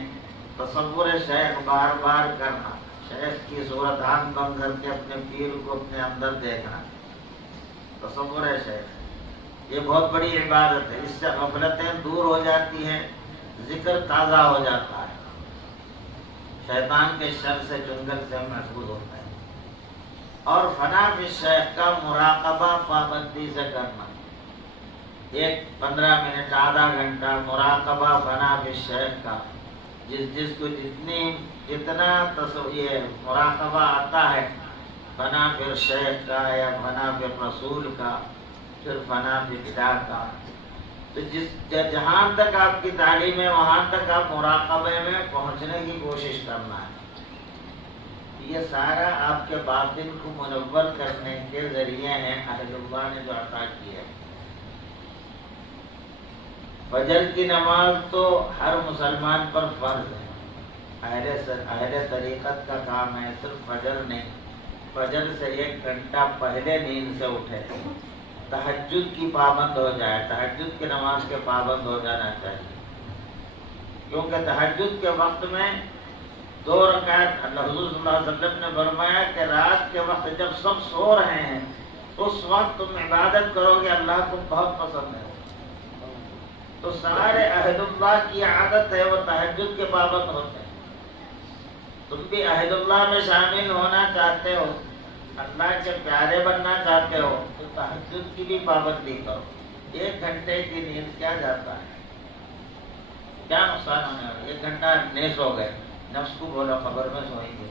تصور شیخ بار بار کرنا، شیخ کی صورت آنکھ بند کر کے اپنے پیر کو اپنے اندر دیکھنا، تصور شیخ یہ بہت بڑی عبادت ہے. اس سے غفلتیں دور ہو جاتی ہیں، ذکر تازہ ہو جاتا ہے، شیطان کے شر سے چنگل سے محفوظ ہوتا ہے. اور فنا فی الشیخ کا مراقبہ پابندی سے کرنا، 15 منٹ آدھا گھنٹہ مراقبہ فنا فی الشیخ کا. جس کو جتنا یہ مراقبہ آتا ہے فنا فی الشیخ کا یا فنا فی الرسول کا، پھر فنا فی الہ کا، تو جہاں تک آپ کی تعلیم ہے وہاں تک آپ مراقبے میں پہنچنے کی کوشش کرنا ہے. یہ سارا آپ کے باطن کو منور کرنے کے ذریعے ہیں اہل اللہ نے جو عطا کیا ہے. فجر کی نماز تو ہر مسلمان پر فرض ہے، اہل طریقت کا کام ہے. صرف فجر نہیں، فجر سے 1 گھنٹہ پہلے نیند سے اٹھے تہجد کی پابند ہو جائے، تہجد کی نماز کے پابند ہو جانا چاہیے، کیونکہ تہجد کے وقت میں 2 رکعت اللہ حضور صلی اللہ علیہ وسلم نے فرمایا کہ رات کے وقت جب سب سو رہے ہیں اس وقت تم عبادت کرو گے، اللہ کو بہت پسند ہے۔ تو سارے عہد اللہ کی عادت ہے وہ تہجد کے پابند ہوتے ہیں۔ تم بھی عہد اللہ میں شامل ہونا چاہتے ہو، اللہ کے پیارے بننا چاہتے ہو، تو تہجد کی بھی پابندی کرو۔ 1 گھنٹے کی نیند کیا جاتا ہے، کیا نقصان ہونے والا؟ 1 گھنٹہ نہیں سو گئے، نفس کو بولا قبر میں سوئیں گے،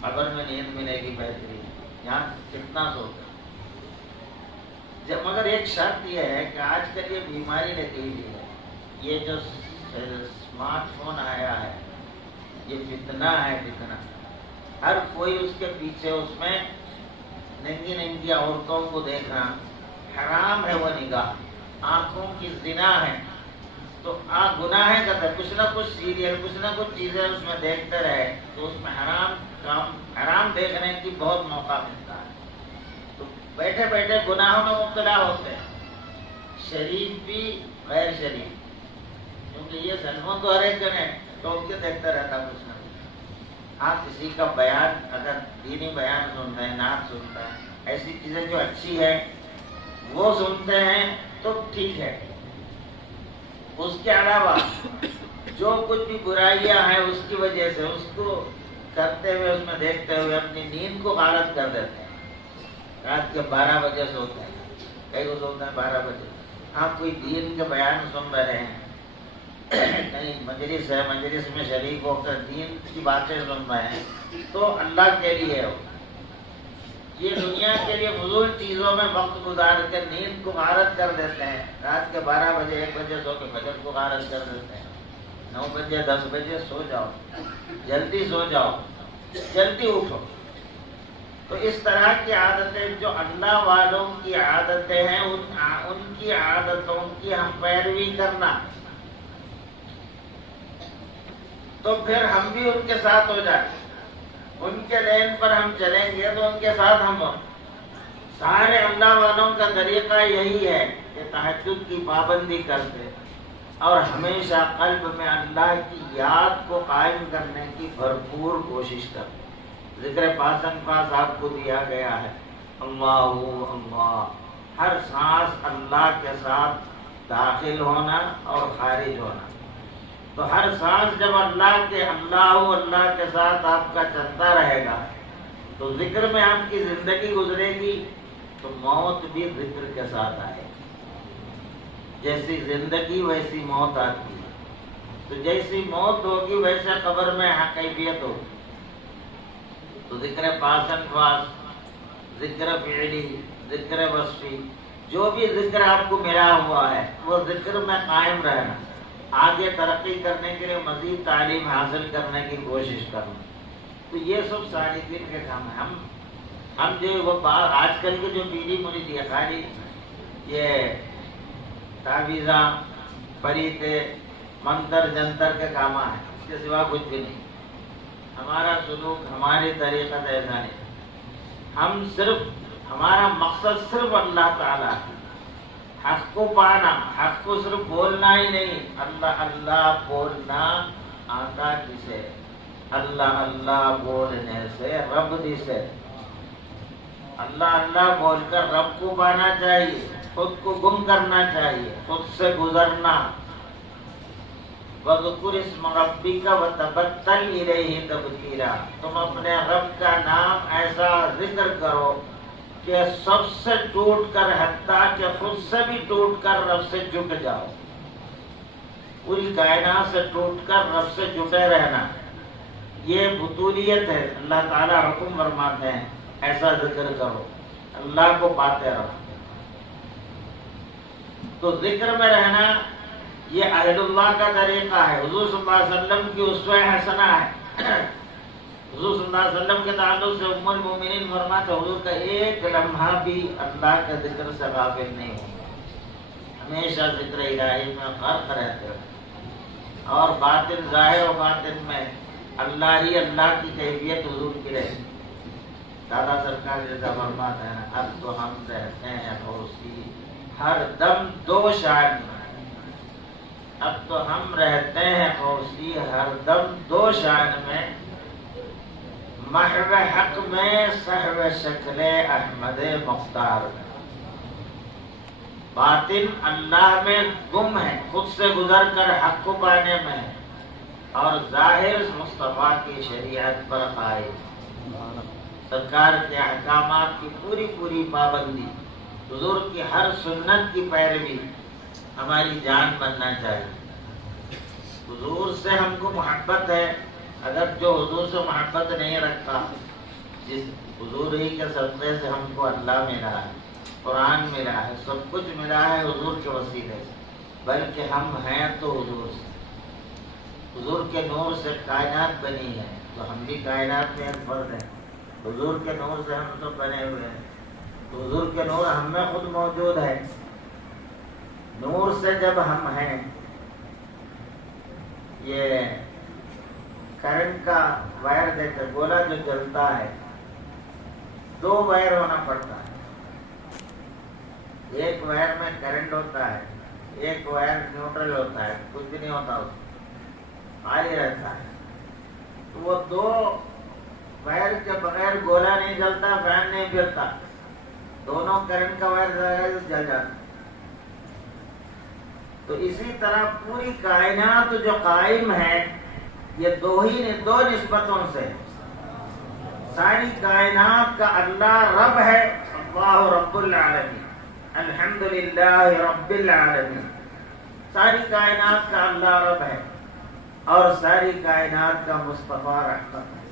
قبر میں نیند ملے گی بہترین، یہاں کتنا سو گئے۔ مگر ایک شرط یہ ہے کہ آج کل یہ بیماری لگی ہوئی ہے، یہ جو اسمارٹ فون آیا ہے یہ فتنہ ہے، فتنہ۔ ہر کوئی اس کے پیچھے، اس میں ننگی ننگی عورتوں کو دیکھنا حرام ہے، وہ نگاہ آنکھوں کی زنا ہے۔ تو آپ گناہ کرتے، کچھ نہ کچھ سیریل، کچھ نہ کچھ چیزیں اس میں دیکھتے رہے تو اس میں حرام کام، حرام دیکھنے کی بہت موقع ملتا ہے، تو بیٹھے بیٹھے گناہوں میں مبتلا ہوتے ہیں، شریف بھی غیر شریف، کیونکہ یہ سلموں تو ہر ایک جنے تو ان کے دیکھتا رہتا کچھ نہ کچھ۔ ہاں کسی کا بیان، اگر دینی بیان سنتا ہے، نعت سنتا ہے، ایسی چیزیں جو اچھی ہے وہ سنتے ہیں تو ٹھیک ہے۔ اس کے علاوہ جو کچھ بھی برائیاں ہیں اس کی وجہ سے اس کو کرتے ہوئے، اس میں دیکھتے ہوئے اپنی نیند کو غارت کر دیتے ہیں۔ رات کے 12 بجے سوتے ہیں، کئی کو سوتے ہیں 12 بجے۔ آپ کوئی دین کے بیان سن رہے ہیں، کہیں مجلس ہے، مجلس میں شریک ہو کر دین کی باتیں سن رہے ہیں تو اللہ کے لیے ہو۔ یہ دنیا کے لیے فضول چیزوں میں وقت گزار کے نیند کو غارت کر دیتے ہیں۔ رات کے 12 بجے 1 بجے سو کے فجر کو غارت کر دیتے ہیں۔ 9 بجے 10 بجے سو جاؤ، جلدی سو جاؤ، جلدی اٹھو۔ تو اس طرح کی عادتیں جو اللہ والوں کی عادتیں ہیں، ان کی عادتوں کی ہم پیروی کرنا، تو پھر ہم بھی ان کے ساتھ ہو جائیں، ان کے لین پر ہم چلیں گے تو ان کے ساتھ ہم ہوں۔ سارے اللہ والوں کا طریقہ یہی ہے کہ تہجد کی پابندی کرتے اور ہمیشہ قلب میں اللہ کی یاد کو قائم کرنے کی بھرپور کوشش کرتے۔ ذکر پاسن پاس آپ کو دیا گیا ہے، اللہ اللہ، ہر سانس اللہ کے ساتھ داخل ہونا اور خارج ہونا۔ تو ہر سانس جب اللہ کے ساتھ آپ کا چلتا رہے گا تو ذکر میں آپ کی زندگی گزرے گی، تو موت بھی ذکر کے ساتھ آئے گی۔ جیسی زندگی ویسی موت آتی ہے، تو جیسی موت ہوگی ویسے قبر میں کیفیت ہوگی۔ تو ذکر پاسن پاس، ذکر فعلی، ذکر وصفی، جو بھی ذکر آپ کو ملا ہوا ہے وہ ذکر میں قائم رہنا، آگے ترقی کرنے کے لیے مزید تعلیم حاصل کرنے کی کوشش کرنا۔ تو یہ سب صالحین کے کام ہے۔ ہم جو وہ آج کل کے جو پیڑھی مرید ہے، خالی یہ تعویذاں، فریتے، منتر جنتر کے کام ہیں، اس کے سوا کچھ بھی نہیں۔ ہمارا سلوک، ہماری طریقت ایسا نہیں۔ ہم صرف، ہمارا مقصد صرف اللہ تعالیٰ ہے، حق کو پانا، حق کو صرف بولنا ہی نہیں، اللہ اللہ بولنا آتا کسے؟ اللہ اللہ بولنے سے رب دسے۔ اللہ اللہ بول کر رب کو پانا چاہیے، خود کو گم کرنا چاہیے، خود سے گزرنا۔ وَذْكُرِ اسْمَ رَبِّكَ وَتَبَتَّلْ إِلَيْهِ تَبْتِيلًا، تم اپنے رب کا نام ایسا ذکر کرو کہ سب سے ٹوٹ کر، حتیٰ کہ خود سے بھی ٹوٹ کر رب سے جٹ جاؤ۔ پوری کائنات سے ٹوٹ کر رب سے جٹے رہنا، یہ بطولیت ہے۔ اللہ تعالیٰ حکم فرماتے ہیں ایسا ذکر کرو، اللہ کو پاتے رہو۔ تو ذکر میں رہنا یہ عہد اللہ کا طریقہ ہے، حضور صلی اللہ علیہ وسلم کی اسوہ حسنہ ہے۔ حضور صلی اللہ علیہ وسلم کے تعلق سے ام المومنین فرماتے ہیں حضور کا ایک لمحہ بھی اللہ کے ذکر سے غافل نہیں ہوتا، ہمیشہ ذکر الہی میں غرق رہتے ہیں، اور باطن، ظاہر و باطن میں اللہ ہی اللہ کی کیفیت حضور کی رہتی۔ دادا سرکار جیسا فرماتے ہیں اب تو ہم رہتے ہیں غوثی ہر دم دو شان میں، اب تو ہم رہتے ہیں غوثی ہر دم دو شان میں، محو حق میں صحو شکل احمد مختار میں۔ باطن اللہ میں گم ہے، خود سے گزر کر حق کو پانے میں ہے، اور ظاہر مصطفیٰ کی شریعت پر قائم، سرکار کے احکامات کی پوری پوری پابندی، حضور کی ہر سنت کی پیروی ہماری جان بننا چاہیے۔ حضور سے ہم کو محبت ہے، اگر جو حضور سے محبت نہیں رکھتا، جس حضور ہی کے صدقے سے ہم کو اللہ ملا ہے، قرآن ملا ہے، سب کچھ ملا ہے حضور کے وسیلے سے، بلکہ ہم ہیں تو حضور سے، حضور کے نور سے کائنات بنی ہے، تو ہم بھی کائنات میں ایک فرد ہیں، حضور کے نور سے ہم سب بنے ہوئے ہیں، تو حضور کے نور ہم میں خود موجود ہے۔ نور سے جب ہم ہیں، یہ کرنٹ کا وائر دیتے، گولا جو جلتا ہے، دو وائر ہونا پڑتا ہے، ایک وائر میں کرنٹ ہوتا ہے، ایک وائر نیوٹرل ہوتا ہے، کچھ بھی نہیں ہوتا، اس میں خالی رہتا ہے، تو وہ دو وائر کے بغیر گولا نہیں جلتا، فین نہیں پھرتا، دونوں کرنٹ کا وائر جل جاتا۔ تو اسی طرح پوری کائنات جو قائم ہے، یہ دو نسبتوں سے، ساری کائنات کا اللہ رب ہے، اللہ رب العالمین، الحمدللہ رب العالمین، ساری کائنات کا اللہ رب ہے، اور ساری کائنات کا مصطفیٰ رحمت ہے،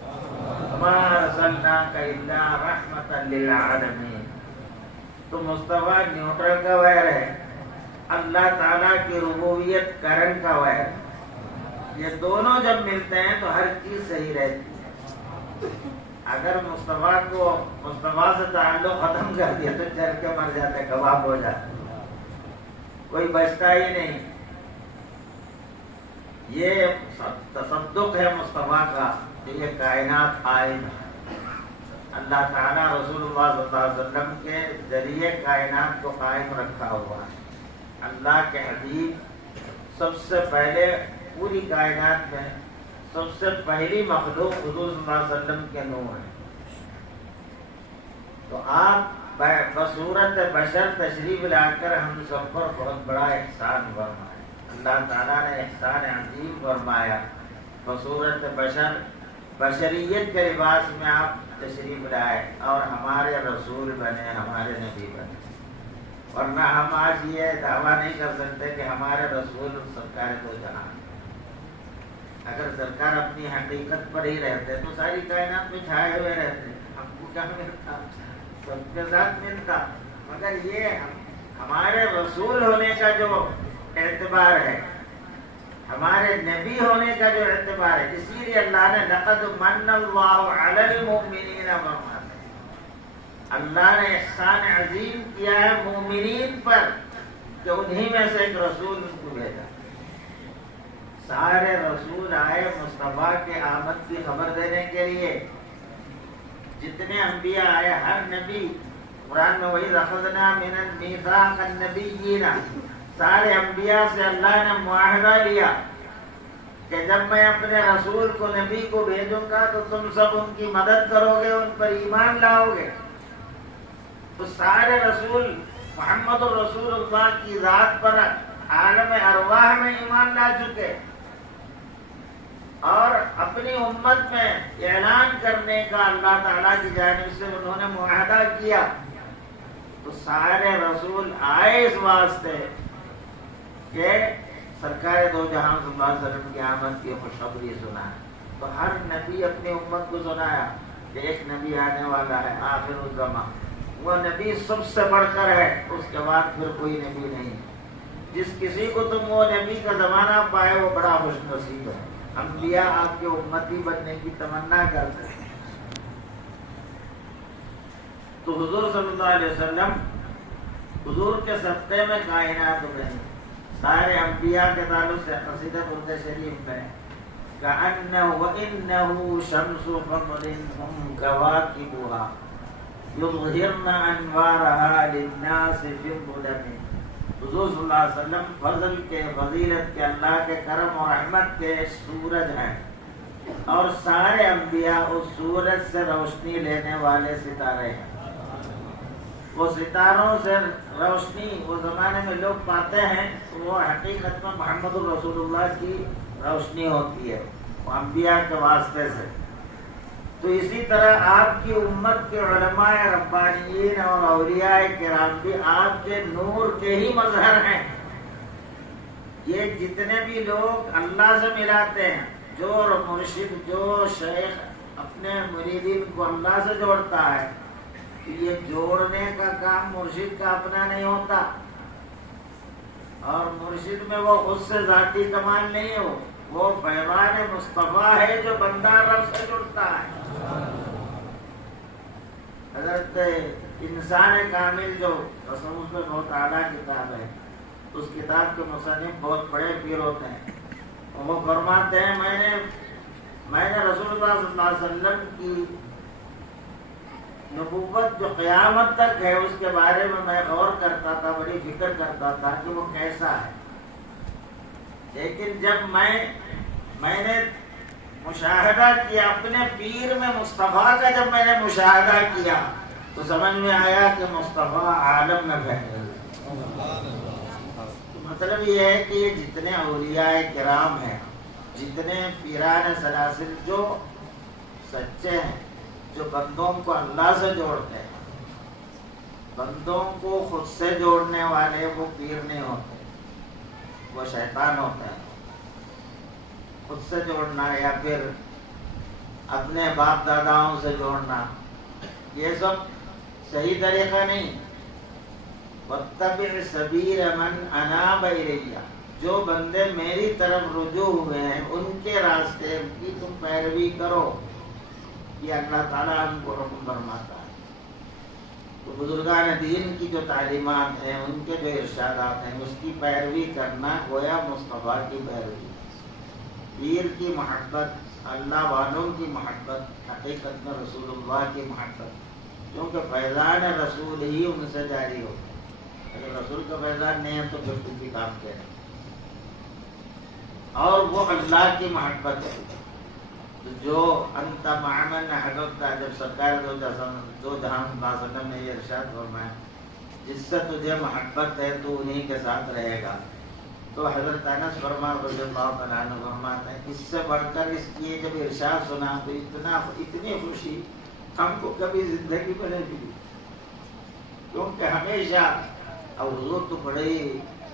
وَمَا أَرْسَلْنَاكَ إِلَّا رَحْمَةً لِلْعَالَمِينَ۔ تو مصطفیٰ نیوٹرل کا وائر ہے، اللہ تعالیٰ کی ربوبیت کرنٹ کا وائر، یہ دونوں جب ملتے ہیں تو ہر چیز صحیح رہتی ہے۔ اگر مصطفیٰ سے تعلق ختم کر دیا تو چل کے مر جاتے، کباب ہو جاتے، کوئی بچتا ہی نہیں۔ یہ تصدق ہے مصطفیٰ کا، یہ کائنات قائم ہے، اللہ تعالیٰ رسول اللہ صلی اللہ علیہ وسلم کے ذریعے کائنات کو قائم رکھا ہوا ہے۔ اللہ کے حبیب سب سے پہلے پوری کائنات میں سب سے پہلی مخلوق حضور صلی اللہ علیہ وسلم کے نور ہے، تو آپ بصورت بشر تشریف لا کر ہم سب پر بہت بڑا احسان فرمایا، اللہ تعالیٰ نے احسان عظیم فرمایا، بصورت بشر، بشریت کے لباس میں آپ تشریف لائے اور ہمارے رسول بنے، ہمارے نبی بنے، ورنہ ہم آج یہ دعویٰ نہیں کر سکتے کہ ہمارے رسول سرکار دو جہان۔ اگر سرکار اپنی حقیقت پر ہی رہتے تو ساری کائنات میں چھائے ہوئے رہتے، ہم کو کیا ملتا، سب کے ساتھ ملتا، مگر یہ ہمارے رسول ہونے کا جو اعتبار ہے، ہمارے نبی ہونے کا جو اعتبار ہے، اسی لیے اللہ نے لقد من اللہ علی المؤمنین فرمایا، اللہ نے احسان عظیم کیا ہے مومنین پر کہ انہی میں سے ایک رسول ان کو بھیجا۔ سارے رسول آئے مصطفیٰ کے آمد کی خبر دینے کے لیے، جتنے انبیاء آئے، ہر نبی، قرآن میں وہی اخذنا من المیثاق النبیین، سارے انبیاء سے اللہ نے معاہدہ لیا کہ جب میں اپنے رسول کو، نبی کو بھیجوں گا تو تم سب ان کی مدد کرو گے، ان پر ایمان لاؤ گے۔ تو سارے رسول محمد الرسول اللہ کی ذات پر عالم ارواح میں ایمان لا چکے، اور اپنی امت میں اعلان کرنے کا اللہ تعالیٰ کی جانب سے انہوں نے معاہدہ کیا۔ تو سارے رسول آئے اس واسطے کہ سرکار دو جہاں صلی اللہ علیہ وسلم کی آمد کی خوشخبری سنائے۔ تو ہر نبی اپنی امت کو سنایا کہ ایک نبی آنے والا ہے آخر الزمان، وہ نبی سب سے بڑھ کر ہے، اس کے بعد پھر کوئی نبی نہیں۔ جس کسی کو تم وہ نبی کا زمانہ پائے وہ بڑا خوش نصیب ہے۔ انبیاء آپ کے امتی بننے کی تمنا کرتے ہیں۔ تو حضور صلی اللہ علیہ وسلم، حضور کے صدقے میں کائنات میں سارے انبیاء کے تعلق سے قصیدہ درود شریف میں كأنه وإنه شمس قمر هم كواكبها يظهرن أنوارها للناس في الظلم. حضور صلی اللہ علیہ وسلم فضل کے، فضیلت کے، اللہ کے کرم اور رحمت کے سورج ہیں، اور سارے انبیاء اس سورج سے روشنی لینے والے ستارے ہیں. وہ ستاروں سے روشنی وہ زمانے میں لوگ پاتے ہیں، وہ حقیقت میں محمد الرسول اللہ کی روشنی ہوتی ہے، وہ انبیاء کے واسطے سے. تو اسی طرح آپ کی امت کے علماء ربانیین اور اولیاء کرام بھی آپ کے نور کے ہی مظہر ہیں. یہ جتنے بھی لوگ اللہ سے ملاتے ہیں، جو مرشد، جو شیخ اپنے مریدین کو اللہ سے جوڑتا ہے، یہ جوڑنے کا کام مرشد کا اپنا نہیں ہوتا، اور مرشد میں وہ خود سے ذاتی کمال نہیں ہو، وہ فیضان مصطفیٰ ہے جو بندہ رب سے جڑتا ہے. حضرت انسان کامل جو تصوف میں بہت اعلیٰ کتاب ہے، اس کتاب کے مصنف بہت بڑے پیر ہوتے ہیں. وہ فرماتے ہیں میں نے رسول اللہ صلی اللہ علیہ وسلم کی نبوت جو قیامت تک ہے اس کے بارے میں غور کرتا تھا، بڑی فکر کرتا تھا کہ وہ کیسا ہے. لیکن جب میں نے مشاہدہ کیا اپنے پیر میں مصطفیٰ کا، جب میں نے مشاہدہ کیا تو سمجھ میں آیا کہ مصطفیٰ عالم میں بہتر ہے. مطلب یہ ہے کہ یہ جتنے اولیاء کرام ہیں، جتنے پیران سلاسل جو سچے ہیں، جو بندوں کو اللہ سے جوڑتے ہیں، بندوں کو خود سے جوڑنے والے وہ پیر نہیں ہوتے، وہ شیطان ہوتا ہے. خود سے جوڑنا یا پھر اپنے باپ داداؤں سے جوڑنا، یہ سب صحیح طریقہ نہیں. وَاتَّبِعْ سَبِيلَ مَنْ أَنَابَ إِلَيَّ، جو بندے میری طرف رجوع ہوئے ہیں ان کے راستے کی تم پیروی کرو. یہ اللہ تعالیٰ ہم کو حکم فرماتا ہے. تو بزرگان دین کی جو تعلیمات ہیں، ان کے جو ارشادات ہیں، اس کی پیروی کرنا گویا مصطفیٰ کی پیروی. پیر کی محبت، اللہ والوں کی محبت، حقیقت میں رسول اللہ کی محبت، کیونکہ فیضان رسول ہی ان سے جاری ہو. اگر رسول کا فیضان نہیں ہے تو پھر کچھ بھی کام کرے. اور وہ اللہ کی محبت ہے جو انت مع من احببت، جب سرکار دو جہان صلی اللہ علیہ وسلم نے یہ ارشاد فرمایا جس سے تجھے محبت ہے تو انہی کے ساتھ رہے گا. تو حضرت انس رضی اللہ تعالیٰ عنہ فرماتے ہیں اس سے بڑھ کر اس کی جب ارشاد سنا تو اتنی خوشی ہم کو کبھی زندگی میں نہیں ملی. کیونکہ ہمیشہ اب حضور تو بڑے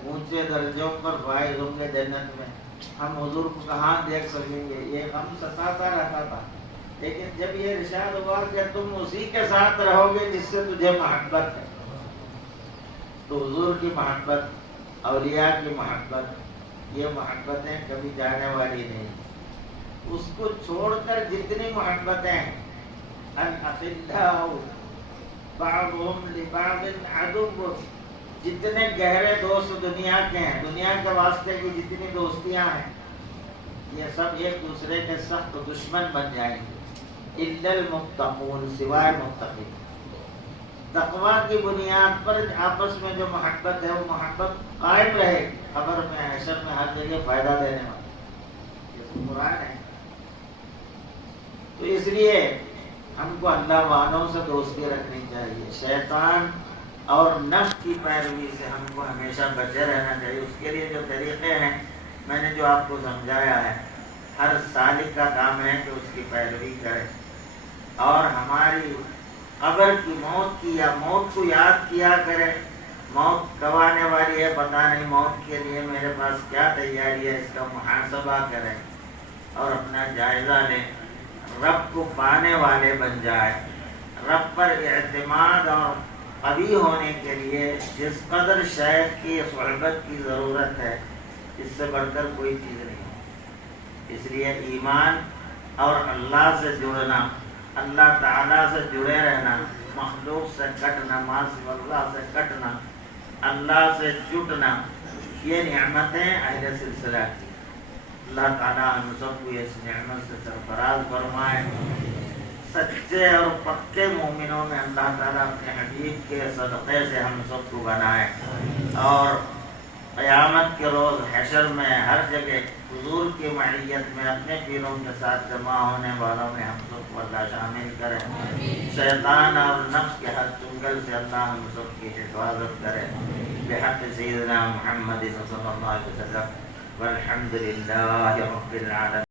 اونچے درجوں پر فائز ہوں گے جنت میں، ہم حضور کو کہاں دیکھ سکیں گے، یہ غم ستاتا رہتا تھا. لیکن جب یہ ارشاد ہوا کہ تم اسی کے ساتھ رہو گے جس سے تجھے محبت ہے، تو حضور کی محبت، اولیاء کی محبت، یہ محبتیں کبھی جانے والی نہیں. اس کو چھوڑ کر جتنی محبتیں ہیں، الأخلاء بعضهم لبعض عدو، جتنے گہرے دوست دنیا کے ہیں، دنیا کے واسطے کی جتنی دوستیاں ہیں، یہ سب ایک دوسرے کے سخت دشمن بن جائیں گے. الا المتقون، سوائے متقین. تقویٰ کی بنیاد پر آپس میں جو محبت ہے وہ محبت قائم رہے گی، قبر میں، حشر میں، ہر جگہ فائدہ دینے والی. یہ تو قرآن ہے. تو اس لیے ہم کو اللہ والوں سے دوستی رکھنی چاہیے. شیطان اور نفس کی پیروی سے ہم کو ہمیشہ بچے رہنا چاہیے. اس کے لیے جو طریقے ہیں میں نے جو آپ کو سمجھایا ہے، ہر سالک کا کام ہے کہ اس کی پیروی کرے، اور ہماری قبر کی موت کی یا موت کو یاد کیا کرے. موت کب آنے والی ہے پتہ نہیں، موت کے لیے میرے پاس کیا تیاری ہے، اس کا محاسبہ کریں اور اپنا جائزہ لیں. رب کو پانے والے بن جائے. رب پر اعتماد اور قوی ہونے کے لیے جس قدر شیخ کی صحبت کی ضرورت ہے، اس سے بڑھ کر کوئی چیز نہیں ہے. اس لیے ایمان اور اللہ سے جڑنا، اللہ تعالیٰ سے جڑے رہنا، مخلوق سے کٹنا، ما سوى اللہ سے کٹنا، اللہ سے جٹنا، یہ نعمتیں اہل سلسلہ کی. اللہ تعالیٰ ہم سب کو اس نعمت سے سرفراز فرمائے. سچے اور پکے مومنوں میں اللہ تعالیٰ اپنے حبیب کے صدقے سے ہم سب کو بنائے, اور قیامت کے روز حشر میں ہر جگہ حضور کی معیت میں اپنے پیروں کے ساتھ جمع ہونے والوں میں ہم سب کو اللہ شامل کرے. شیطان اور نفس کے ہر چنگل سے اللہ ہم سب کی حفاظت کرے. بحق سیدنا محمد صلی اللہ علیہ وسلم والحمد للہ رب العالمین.